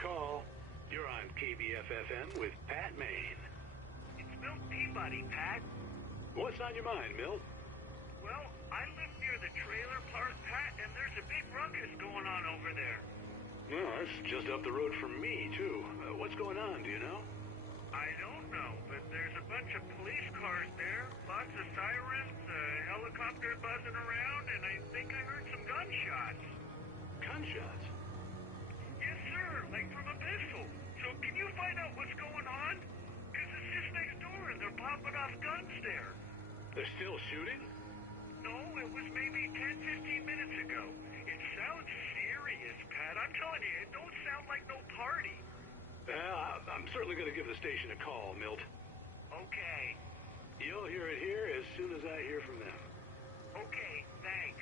call. You're on KBFFM with Pat Maine. It's Milt Peabody, Pat. What's on your mind, Milt? Well, I live near the trailer park, Pat, and there's a big ruckus going on over there. Well, that's just up the road from me, too. What's going on, do you know? I don't know, but there's a bunch of police cars there, lots of sirens, helicopters buzzing around, and I think I heard some gunshots. Gunshots? Yes, sir, like from a pistol. So can you find out what's going on? Because it's just next door and they're popping off guns there. They're still shooting? No, it was maybe 10, 15 minutes ago. It sounds serious, Pat. I'm telling you, it don't sound like no party. I'm certainly going to give the station a call, Milt. Okay. You'll hear it here as soon as I hear from them. Okay, thanks.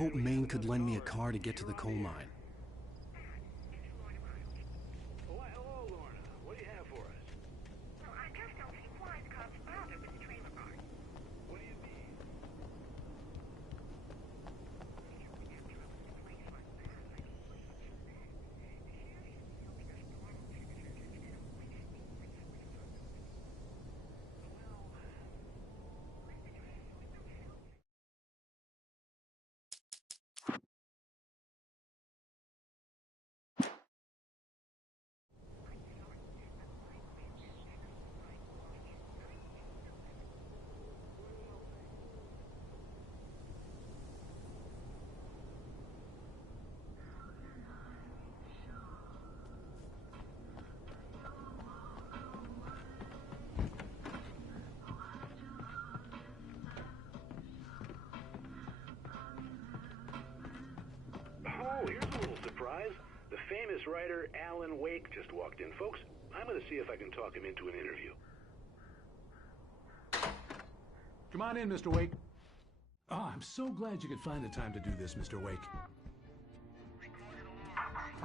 hoped Maine could lend me a car to get to the coal mine. Why, hello, Lorna. What do you have for us? Well, I just don't see why the cops bothered with the trailer park. What do you mean? Oh, here's a little surprise. The famous writer Alan Wake just walked in. Folks, I'm going to see if I can talk him into an interview. Come on in, Mr. Wake. Oh, I'm so glad you could find the time to do this, Mr. Wake.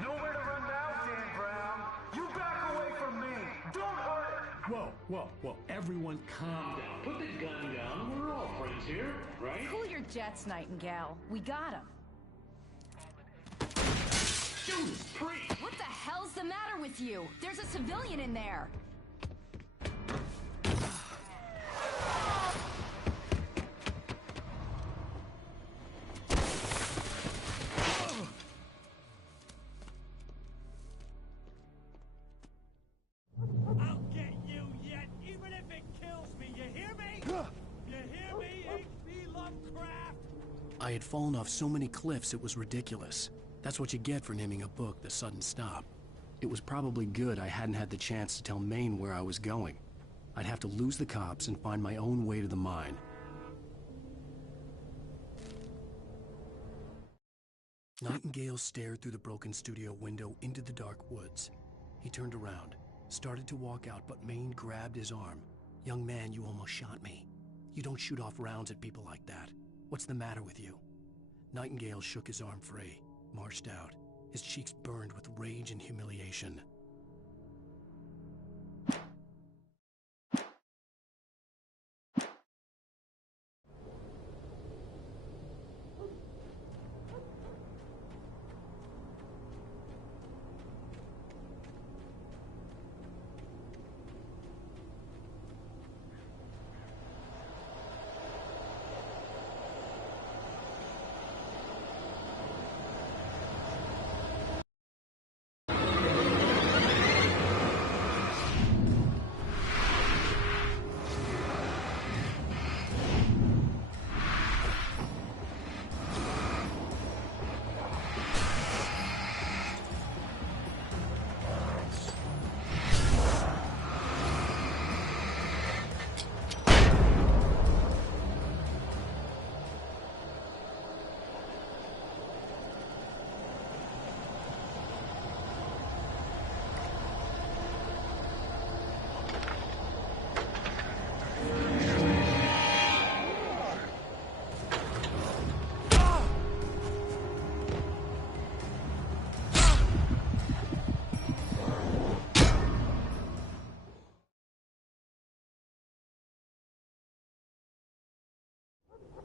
Nowhere to run now, Dan Brown. You back away from me. Don't hurt it. Whoa. Everyone calm down. Put the gun down. We're all friends here, right? Cool your jets, Nightingale. We got him. Judas Priest! What the hell's the matter with you? There's a civilian in there. I'll get you yet, even if it kills me. You hear me? You hear me, H.P. Lovecraft? I had fallen off so many cliffs it was ridiculous. That's what you get for naming a book The Sudden Stop. It was probably good I hadn't had the chance to tell Maine where I was going. I'd have to lose the cops and find my own way to the mine. Nightingale stared through the broken studio window into the dark woods. He turned around, started to walk out, but Maine grabbed his arm. "Young man, you almost shot me. You don't shoot off rounds at people like that. What's the matter with you?" Nightingale shook his arm free, marched out. His cheeks burned with rage and humiliation.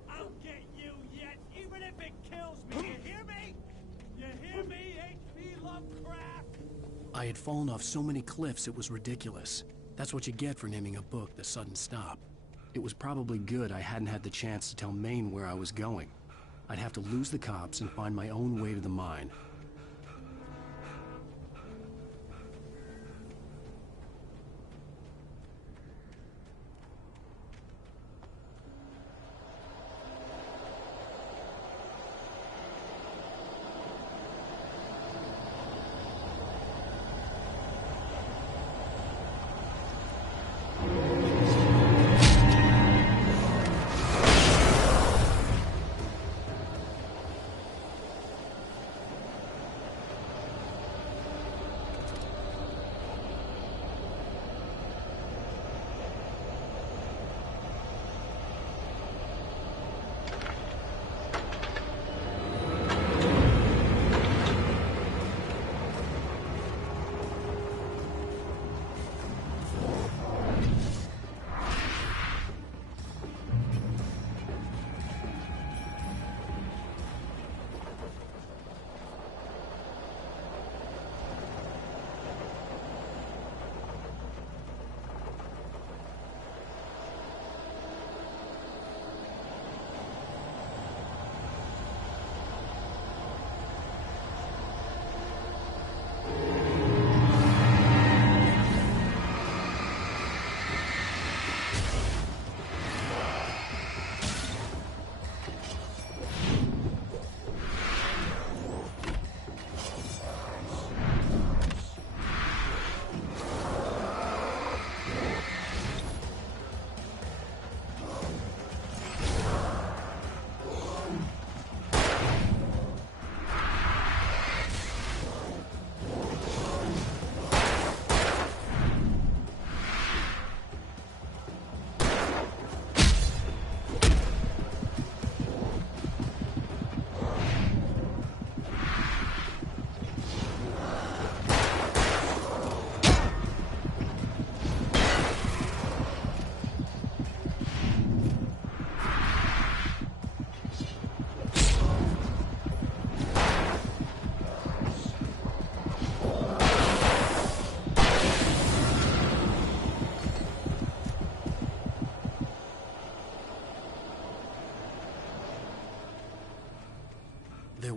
I'll get you yet, even if it kills me. You hear me? You hear me, H.P. Lovecraft? I had fallen off so many cliffs it was ridiculous. That's what you get for naming a book The Sudden Stop. It was probably good I hadn't had the chance to tell Maine where I was going. I'd have to lose the cops and find my own way to the mine.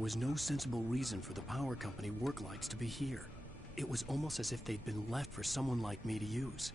was no sensible reason for the power company work lights to be here. It was almost as if they'd been left for someone like me to use.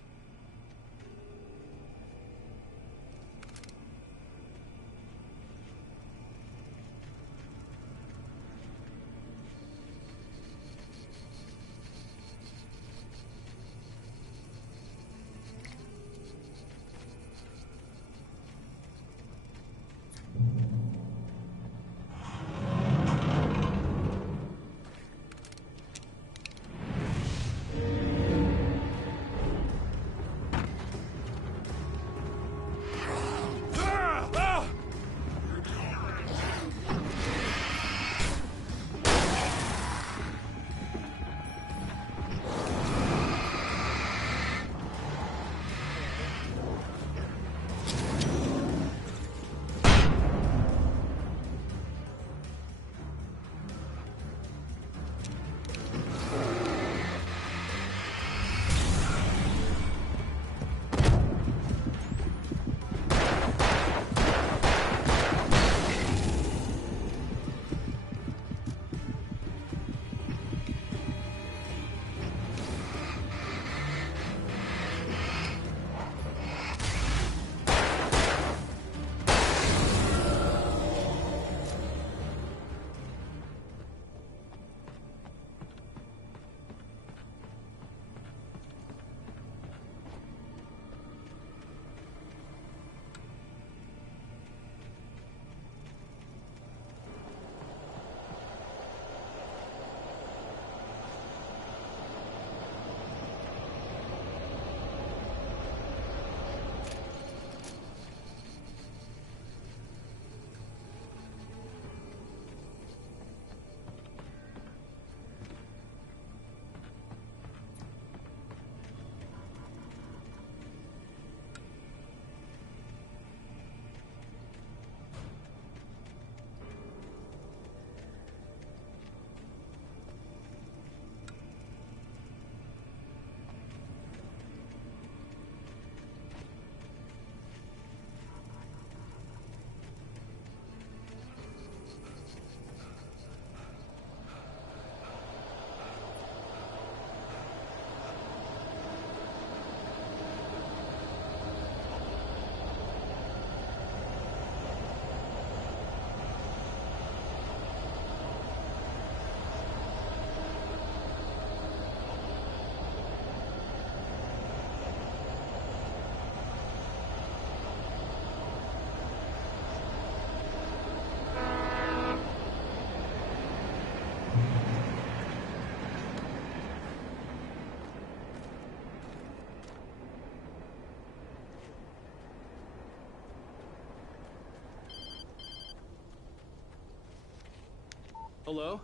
Hello?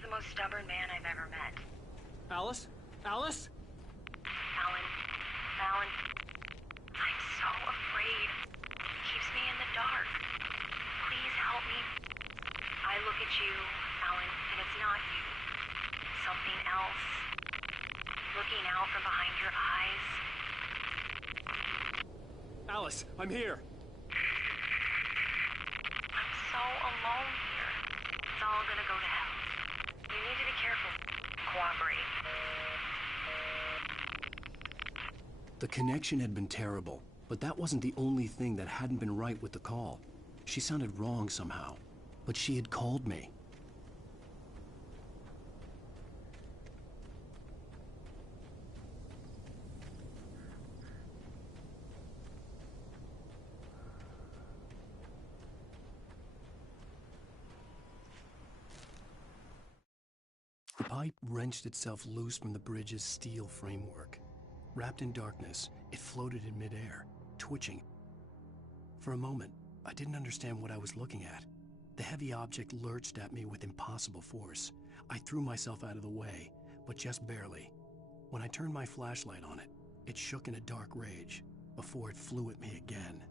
The most stubborn man I've ever met. Alice? Alice? Alan. Alan. I'm so afraid. He keeps me in the dark. Please help me. I look at you, Alan, and it's not you. Something else. Looking out from behind your eyes. Alice, I'm here. I'm so alone here. It's all gonna go to hell. You need to be careful. Cooperate. The connection had been terrible, but that wasn't the only thing that hadn't been right with the call. She sounded wrong somehow, but she had called me. The pipe wrenched itself loose from the bridge's steel framework. Wrapped in darkness, it floated in midair, twitching. For a moment, I didn't understand what I was looking at. The heavy object lurched at me with impossible force. I threw myself out of the way, but just barely. When I turned my flashlight on it, it shook in a dark rage before it flew at me again.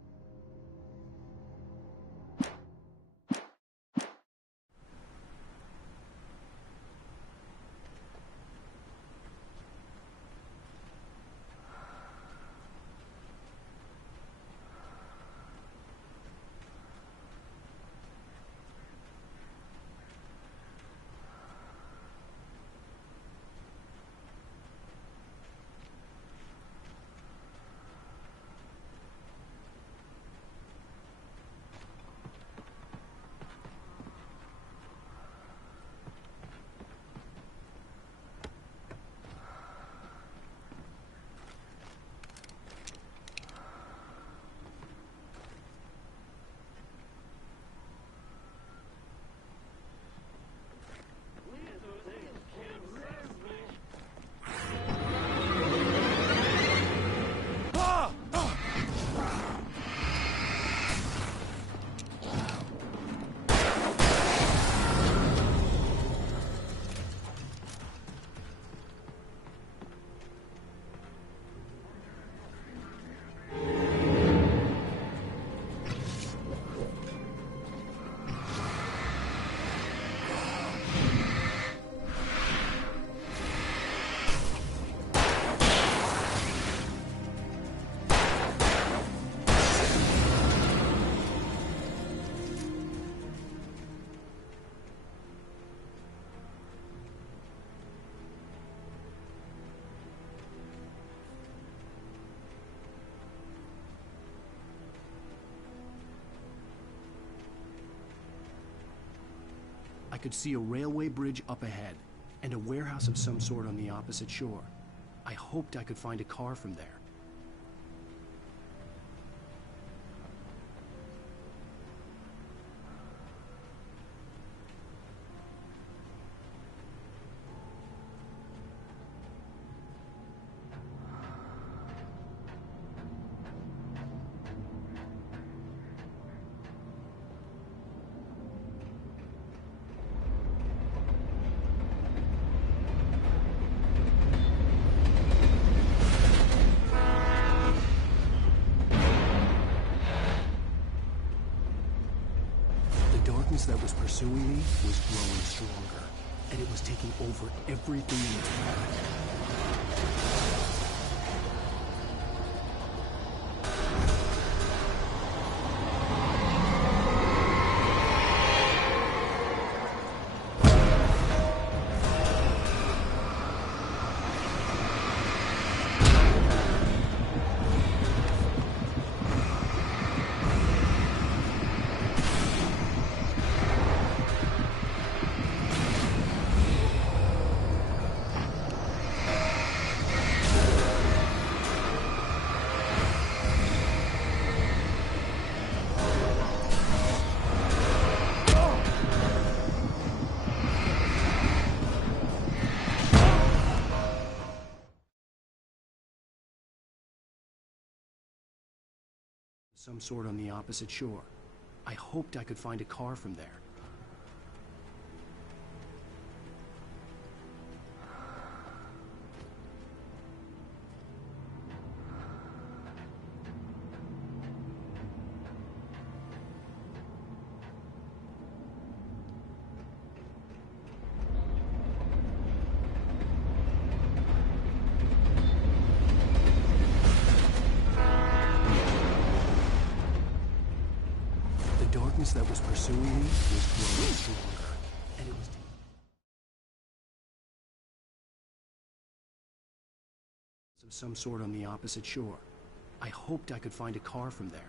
could see a railway bridge up ahead, and a warehouse of some sort on the opposite shore. I hoped I could find a car from there. That was pursuing me was growing stronger, and it was taking over everything in its path. Some sort on the opposite shore. I hoped I could find a car from there. That was pursuing me was growing stronger, and it was some sort on the opposite shore. I hoped I could find a car from there.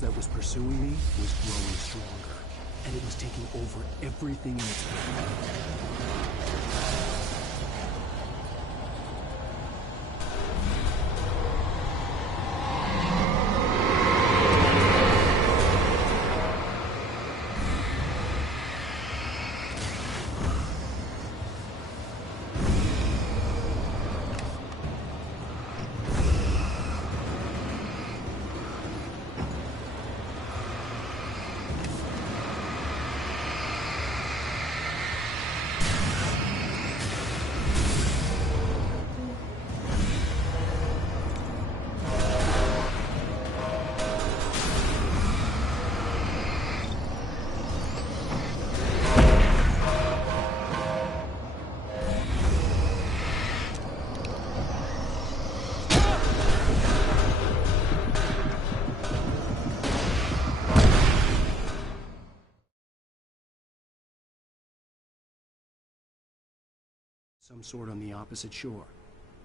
That was pursuing me was growing stronger, and it was taking over everything in its path. Some sort on the opposite shore.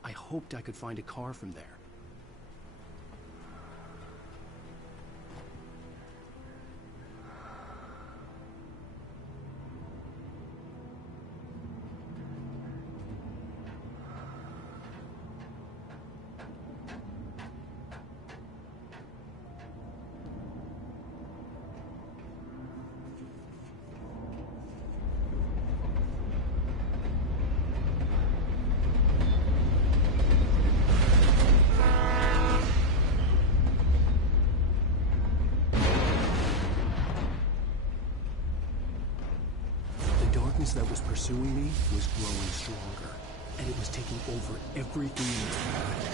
I hoped I could find a car from there. That was pursuing me was growing stronger, and it was taking over everything in its path.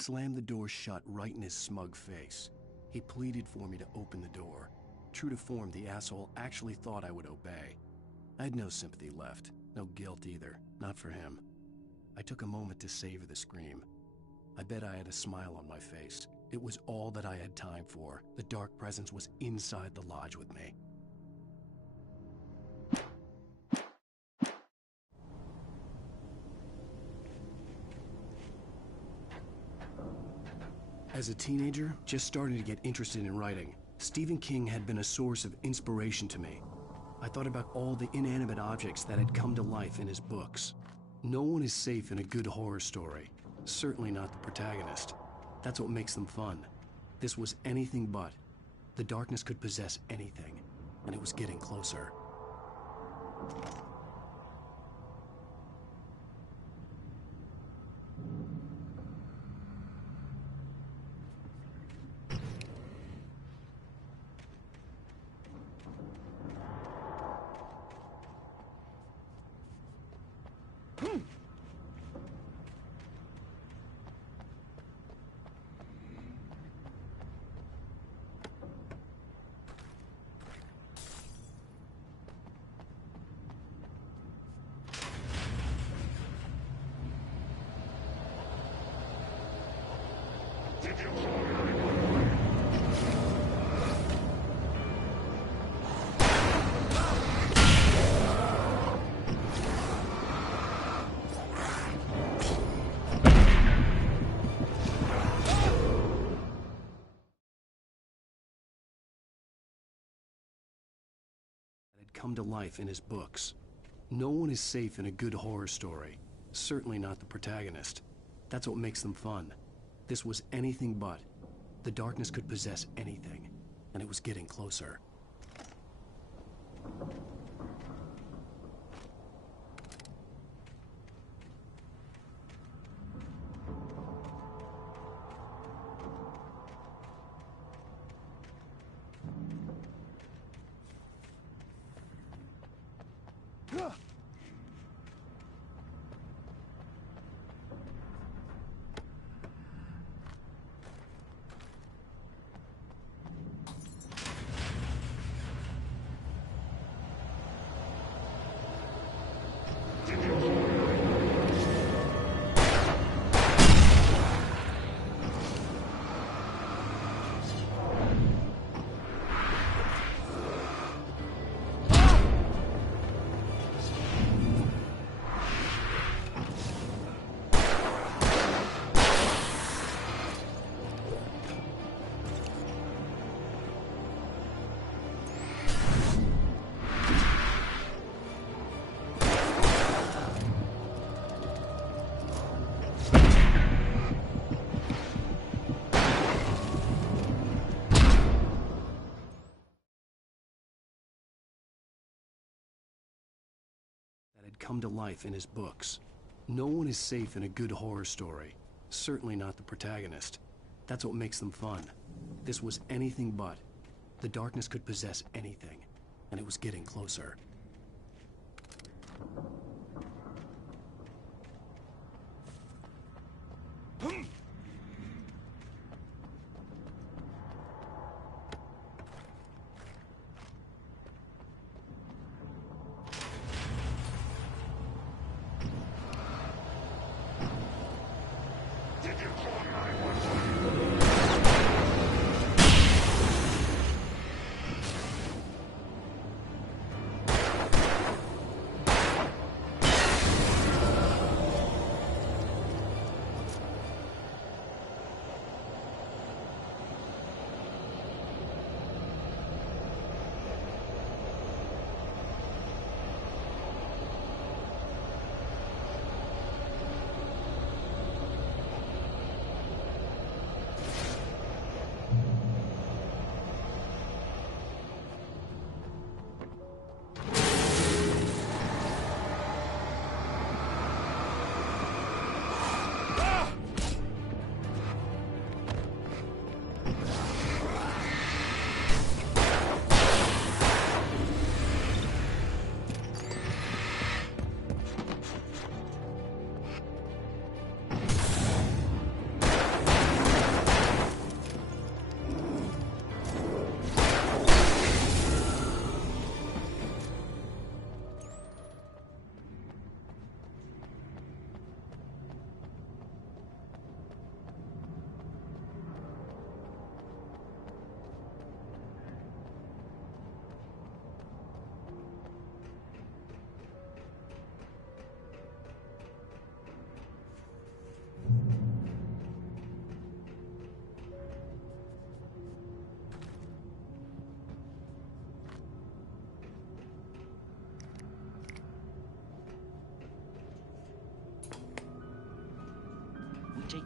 slammed the door shut right in his smug face. He pleaded for me to open the door. True to form, the asshole actually thought I would obey. I had no sympathy left, no guilt either, not for him. I took a moment to savor the scream. I bet I had a smile on my face. It was all that I had time for. The dark presence was inside the lodge with me. As a teenager, just starting to get interested in writing, Stephen King had been a source of inspiration to me. I thought about all the inanimate objects that had come to life in his books. No one is safe in a good horror story. Certainly not the protagonist. That's what makes them fun. This was anything but. The darkness could possess anything, and it was getting closer. Come to life in his books. No one is safe in a good horror story. Certainly not the protagonist. That's what makes them fun. This was anything but. The darkness could possess anything, and it was getting closer. Come to life in his books. No one is safe in a good horror story. Certainly not the protagonist. That's what makes them fun. This was anything but. The darkness could possess anything, and it was getting closer.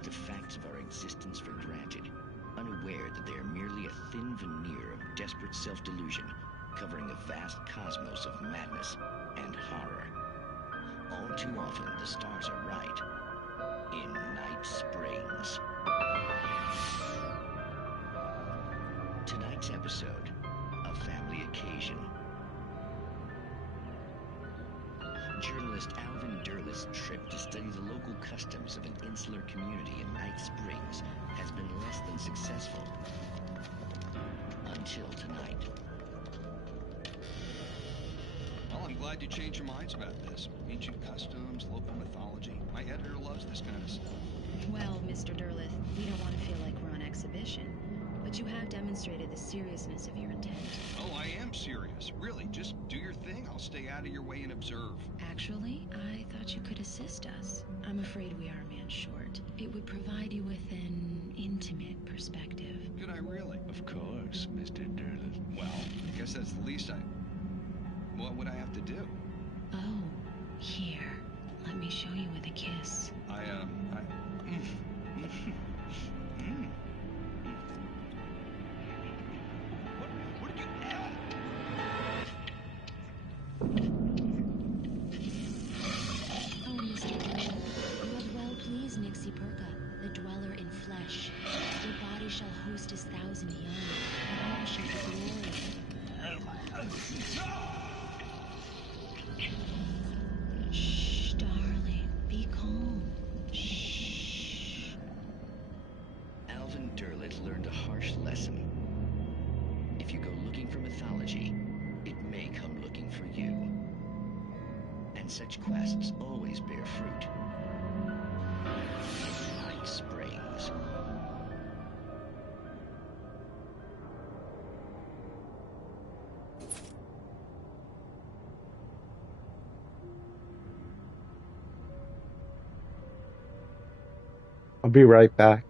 the facts of our existence for granted, unaware that they are merely a thin veneer of desperate self-delusion, covering a vast cosmos of madness and horror. All too often, the stars are right. In Night Springs. Tonight's episode, A Family Occasion. Journalist Alvin Derleth's trip to study the local customs of an insular community in Night Springs has been less than successful. Until tonight. Well, I'm glad you changed your minds about this. Ancient customs, local mythology. My editor loves this kind of stuff. Well, Mr. Derleth, we don't want to feel like we're on exhibition, but you have demonstrated the seriousness of your intent. Oh, I am serious. Really, just do your thing. I'll stay out of your way and observe. Actually, I thought you could assist us. I'm afraid we are a man short. It would provide you with an intimate perspective. Could I really? Of course, Mr. Derleth. Well, I guess that's the least I... What would I have to do? Oh, here. Let me show you with a kiss. What did you... Oh, Mr. Derleth, you have well pleased Nixie Perka, the dweller in flesh. Your body shall host 1,000 young, and all shall be glory. Shh, darling, be calm. Shh. Alvin Derleth learned a harsh lesson. If you go looking for mythology, it may come looking for you. And such quests always bear fruit. Night Springs. I'll be right back.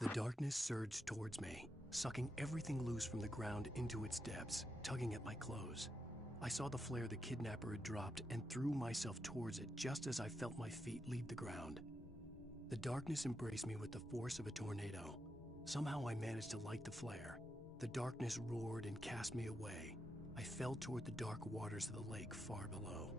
The darkness surged towards me, sucking everything loose from the ground into its depths, tugging at my clothes. I saw the flare the kidnapper had dropped and threw myself towards it just as I felt my feet leave the ground. The darkness embraced me with the force of a tornado. Somehow I managed to light the flare. The darkness roared and cast me away. I fell toward the dark waters of the lake far below.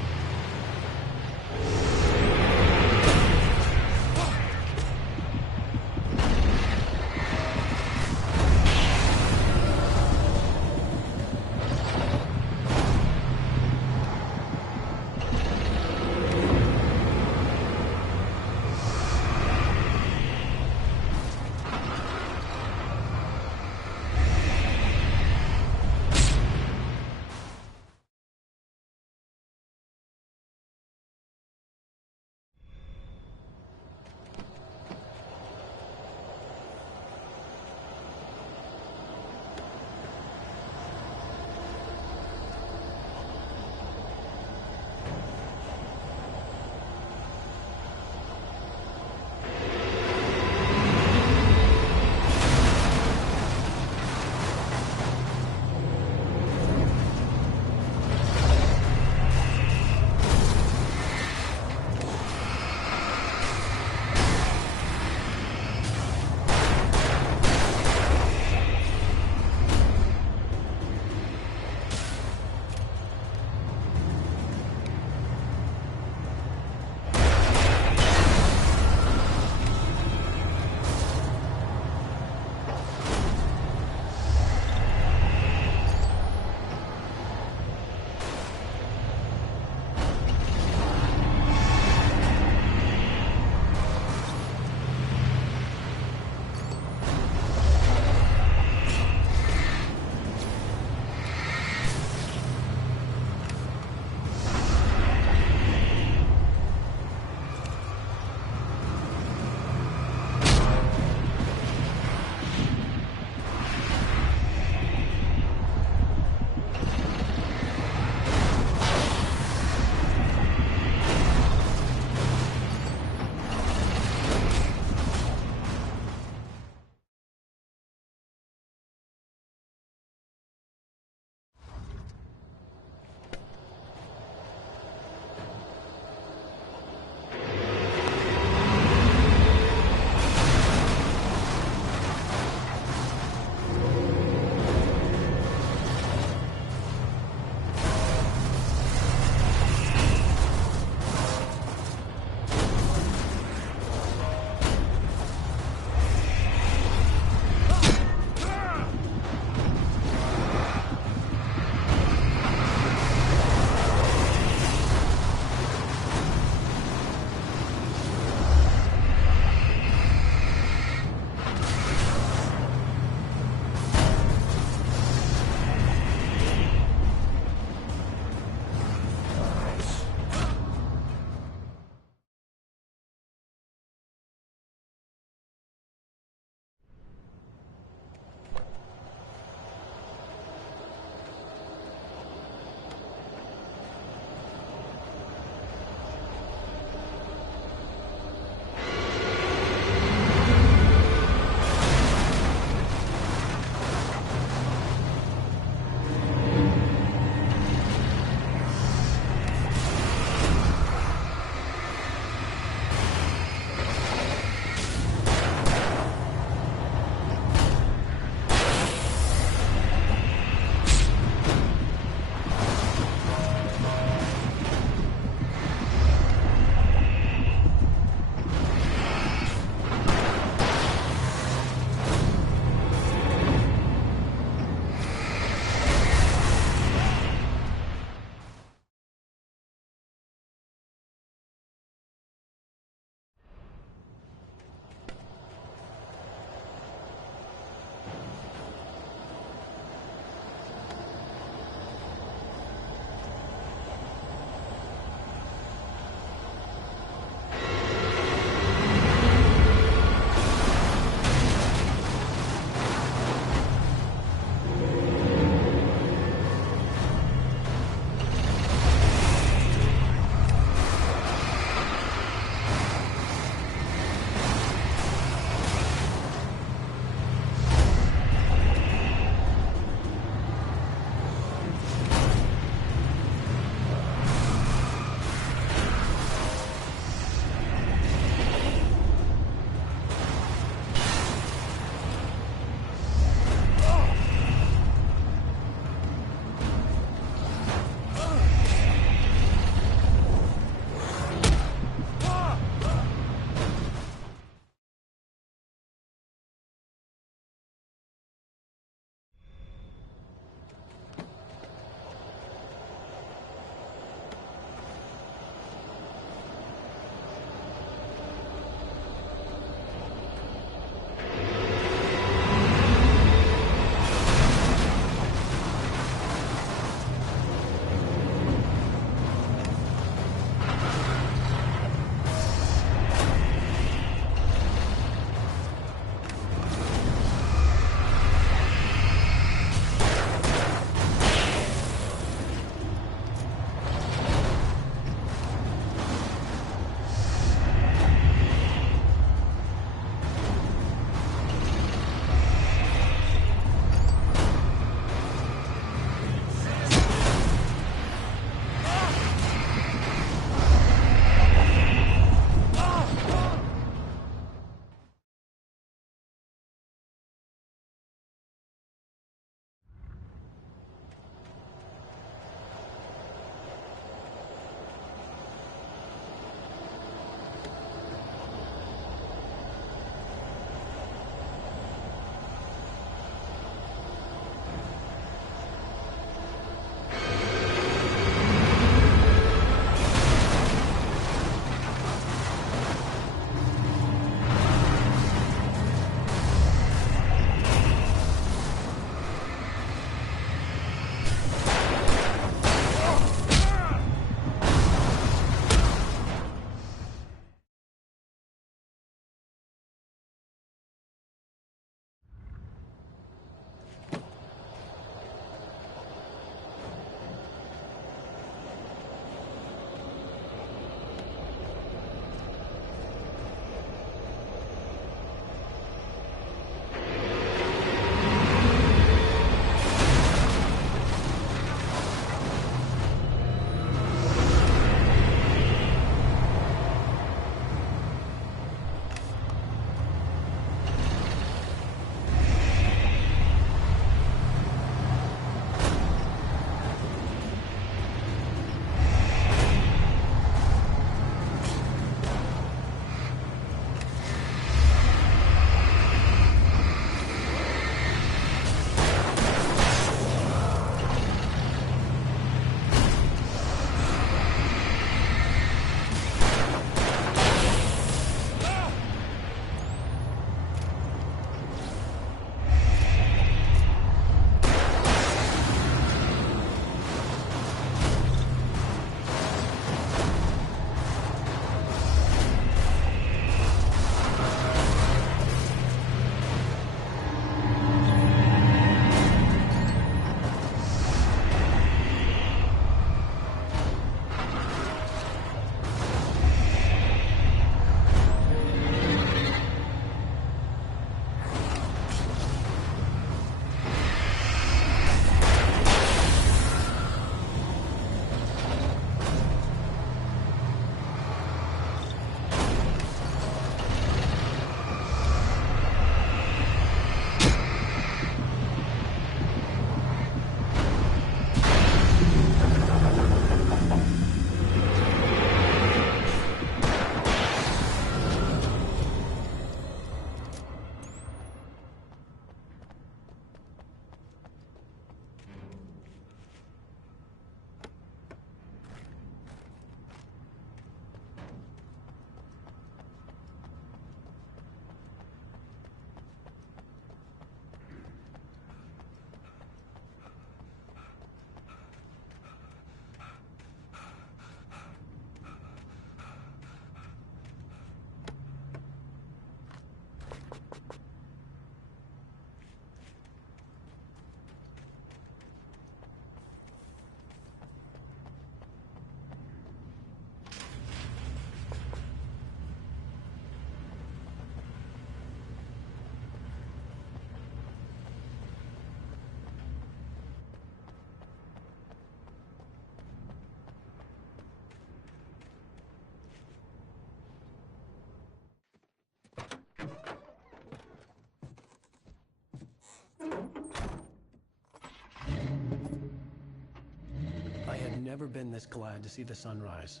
never been this glad to see the sunrise.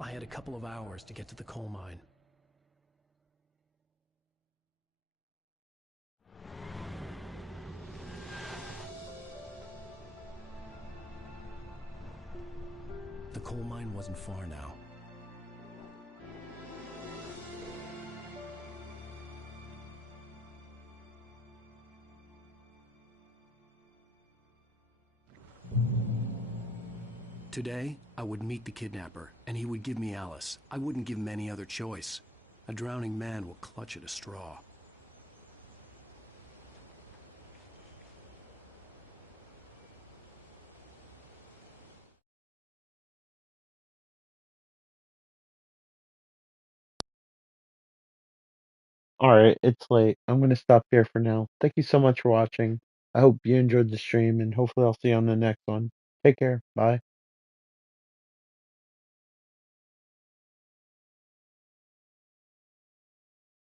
I had a couple of hours to get to the coal mine. The coal mine wasn't far now. Today, I would meet the kidnapper, and he would give me Alice. I wouldn't give him any other choice. A drowning man will clutch at a straw. Alright, it's late. I'm gonna stop here for now. Thank you so much for watching. I hope you enjoyed the stream, and hopefully I'll see you on the next one. Take care. Bye.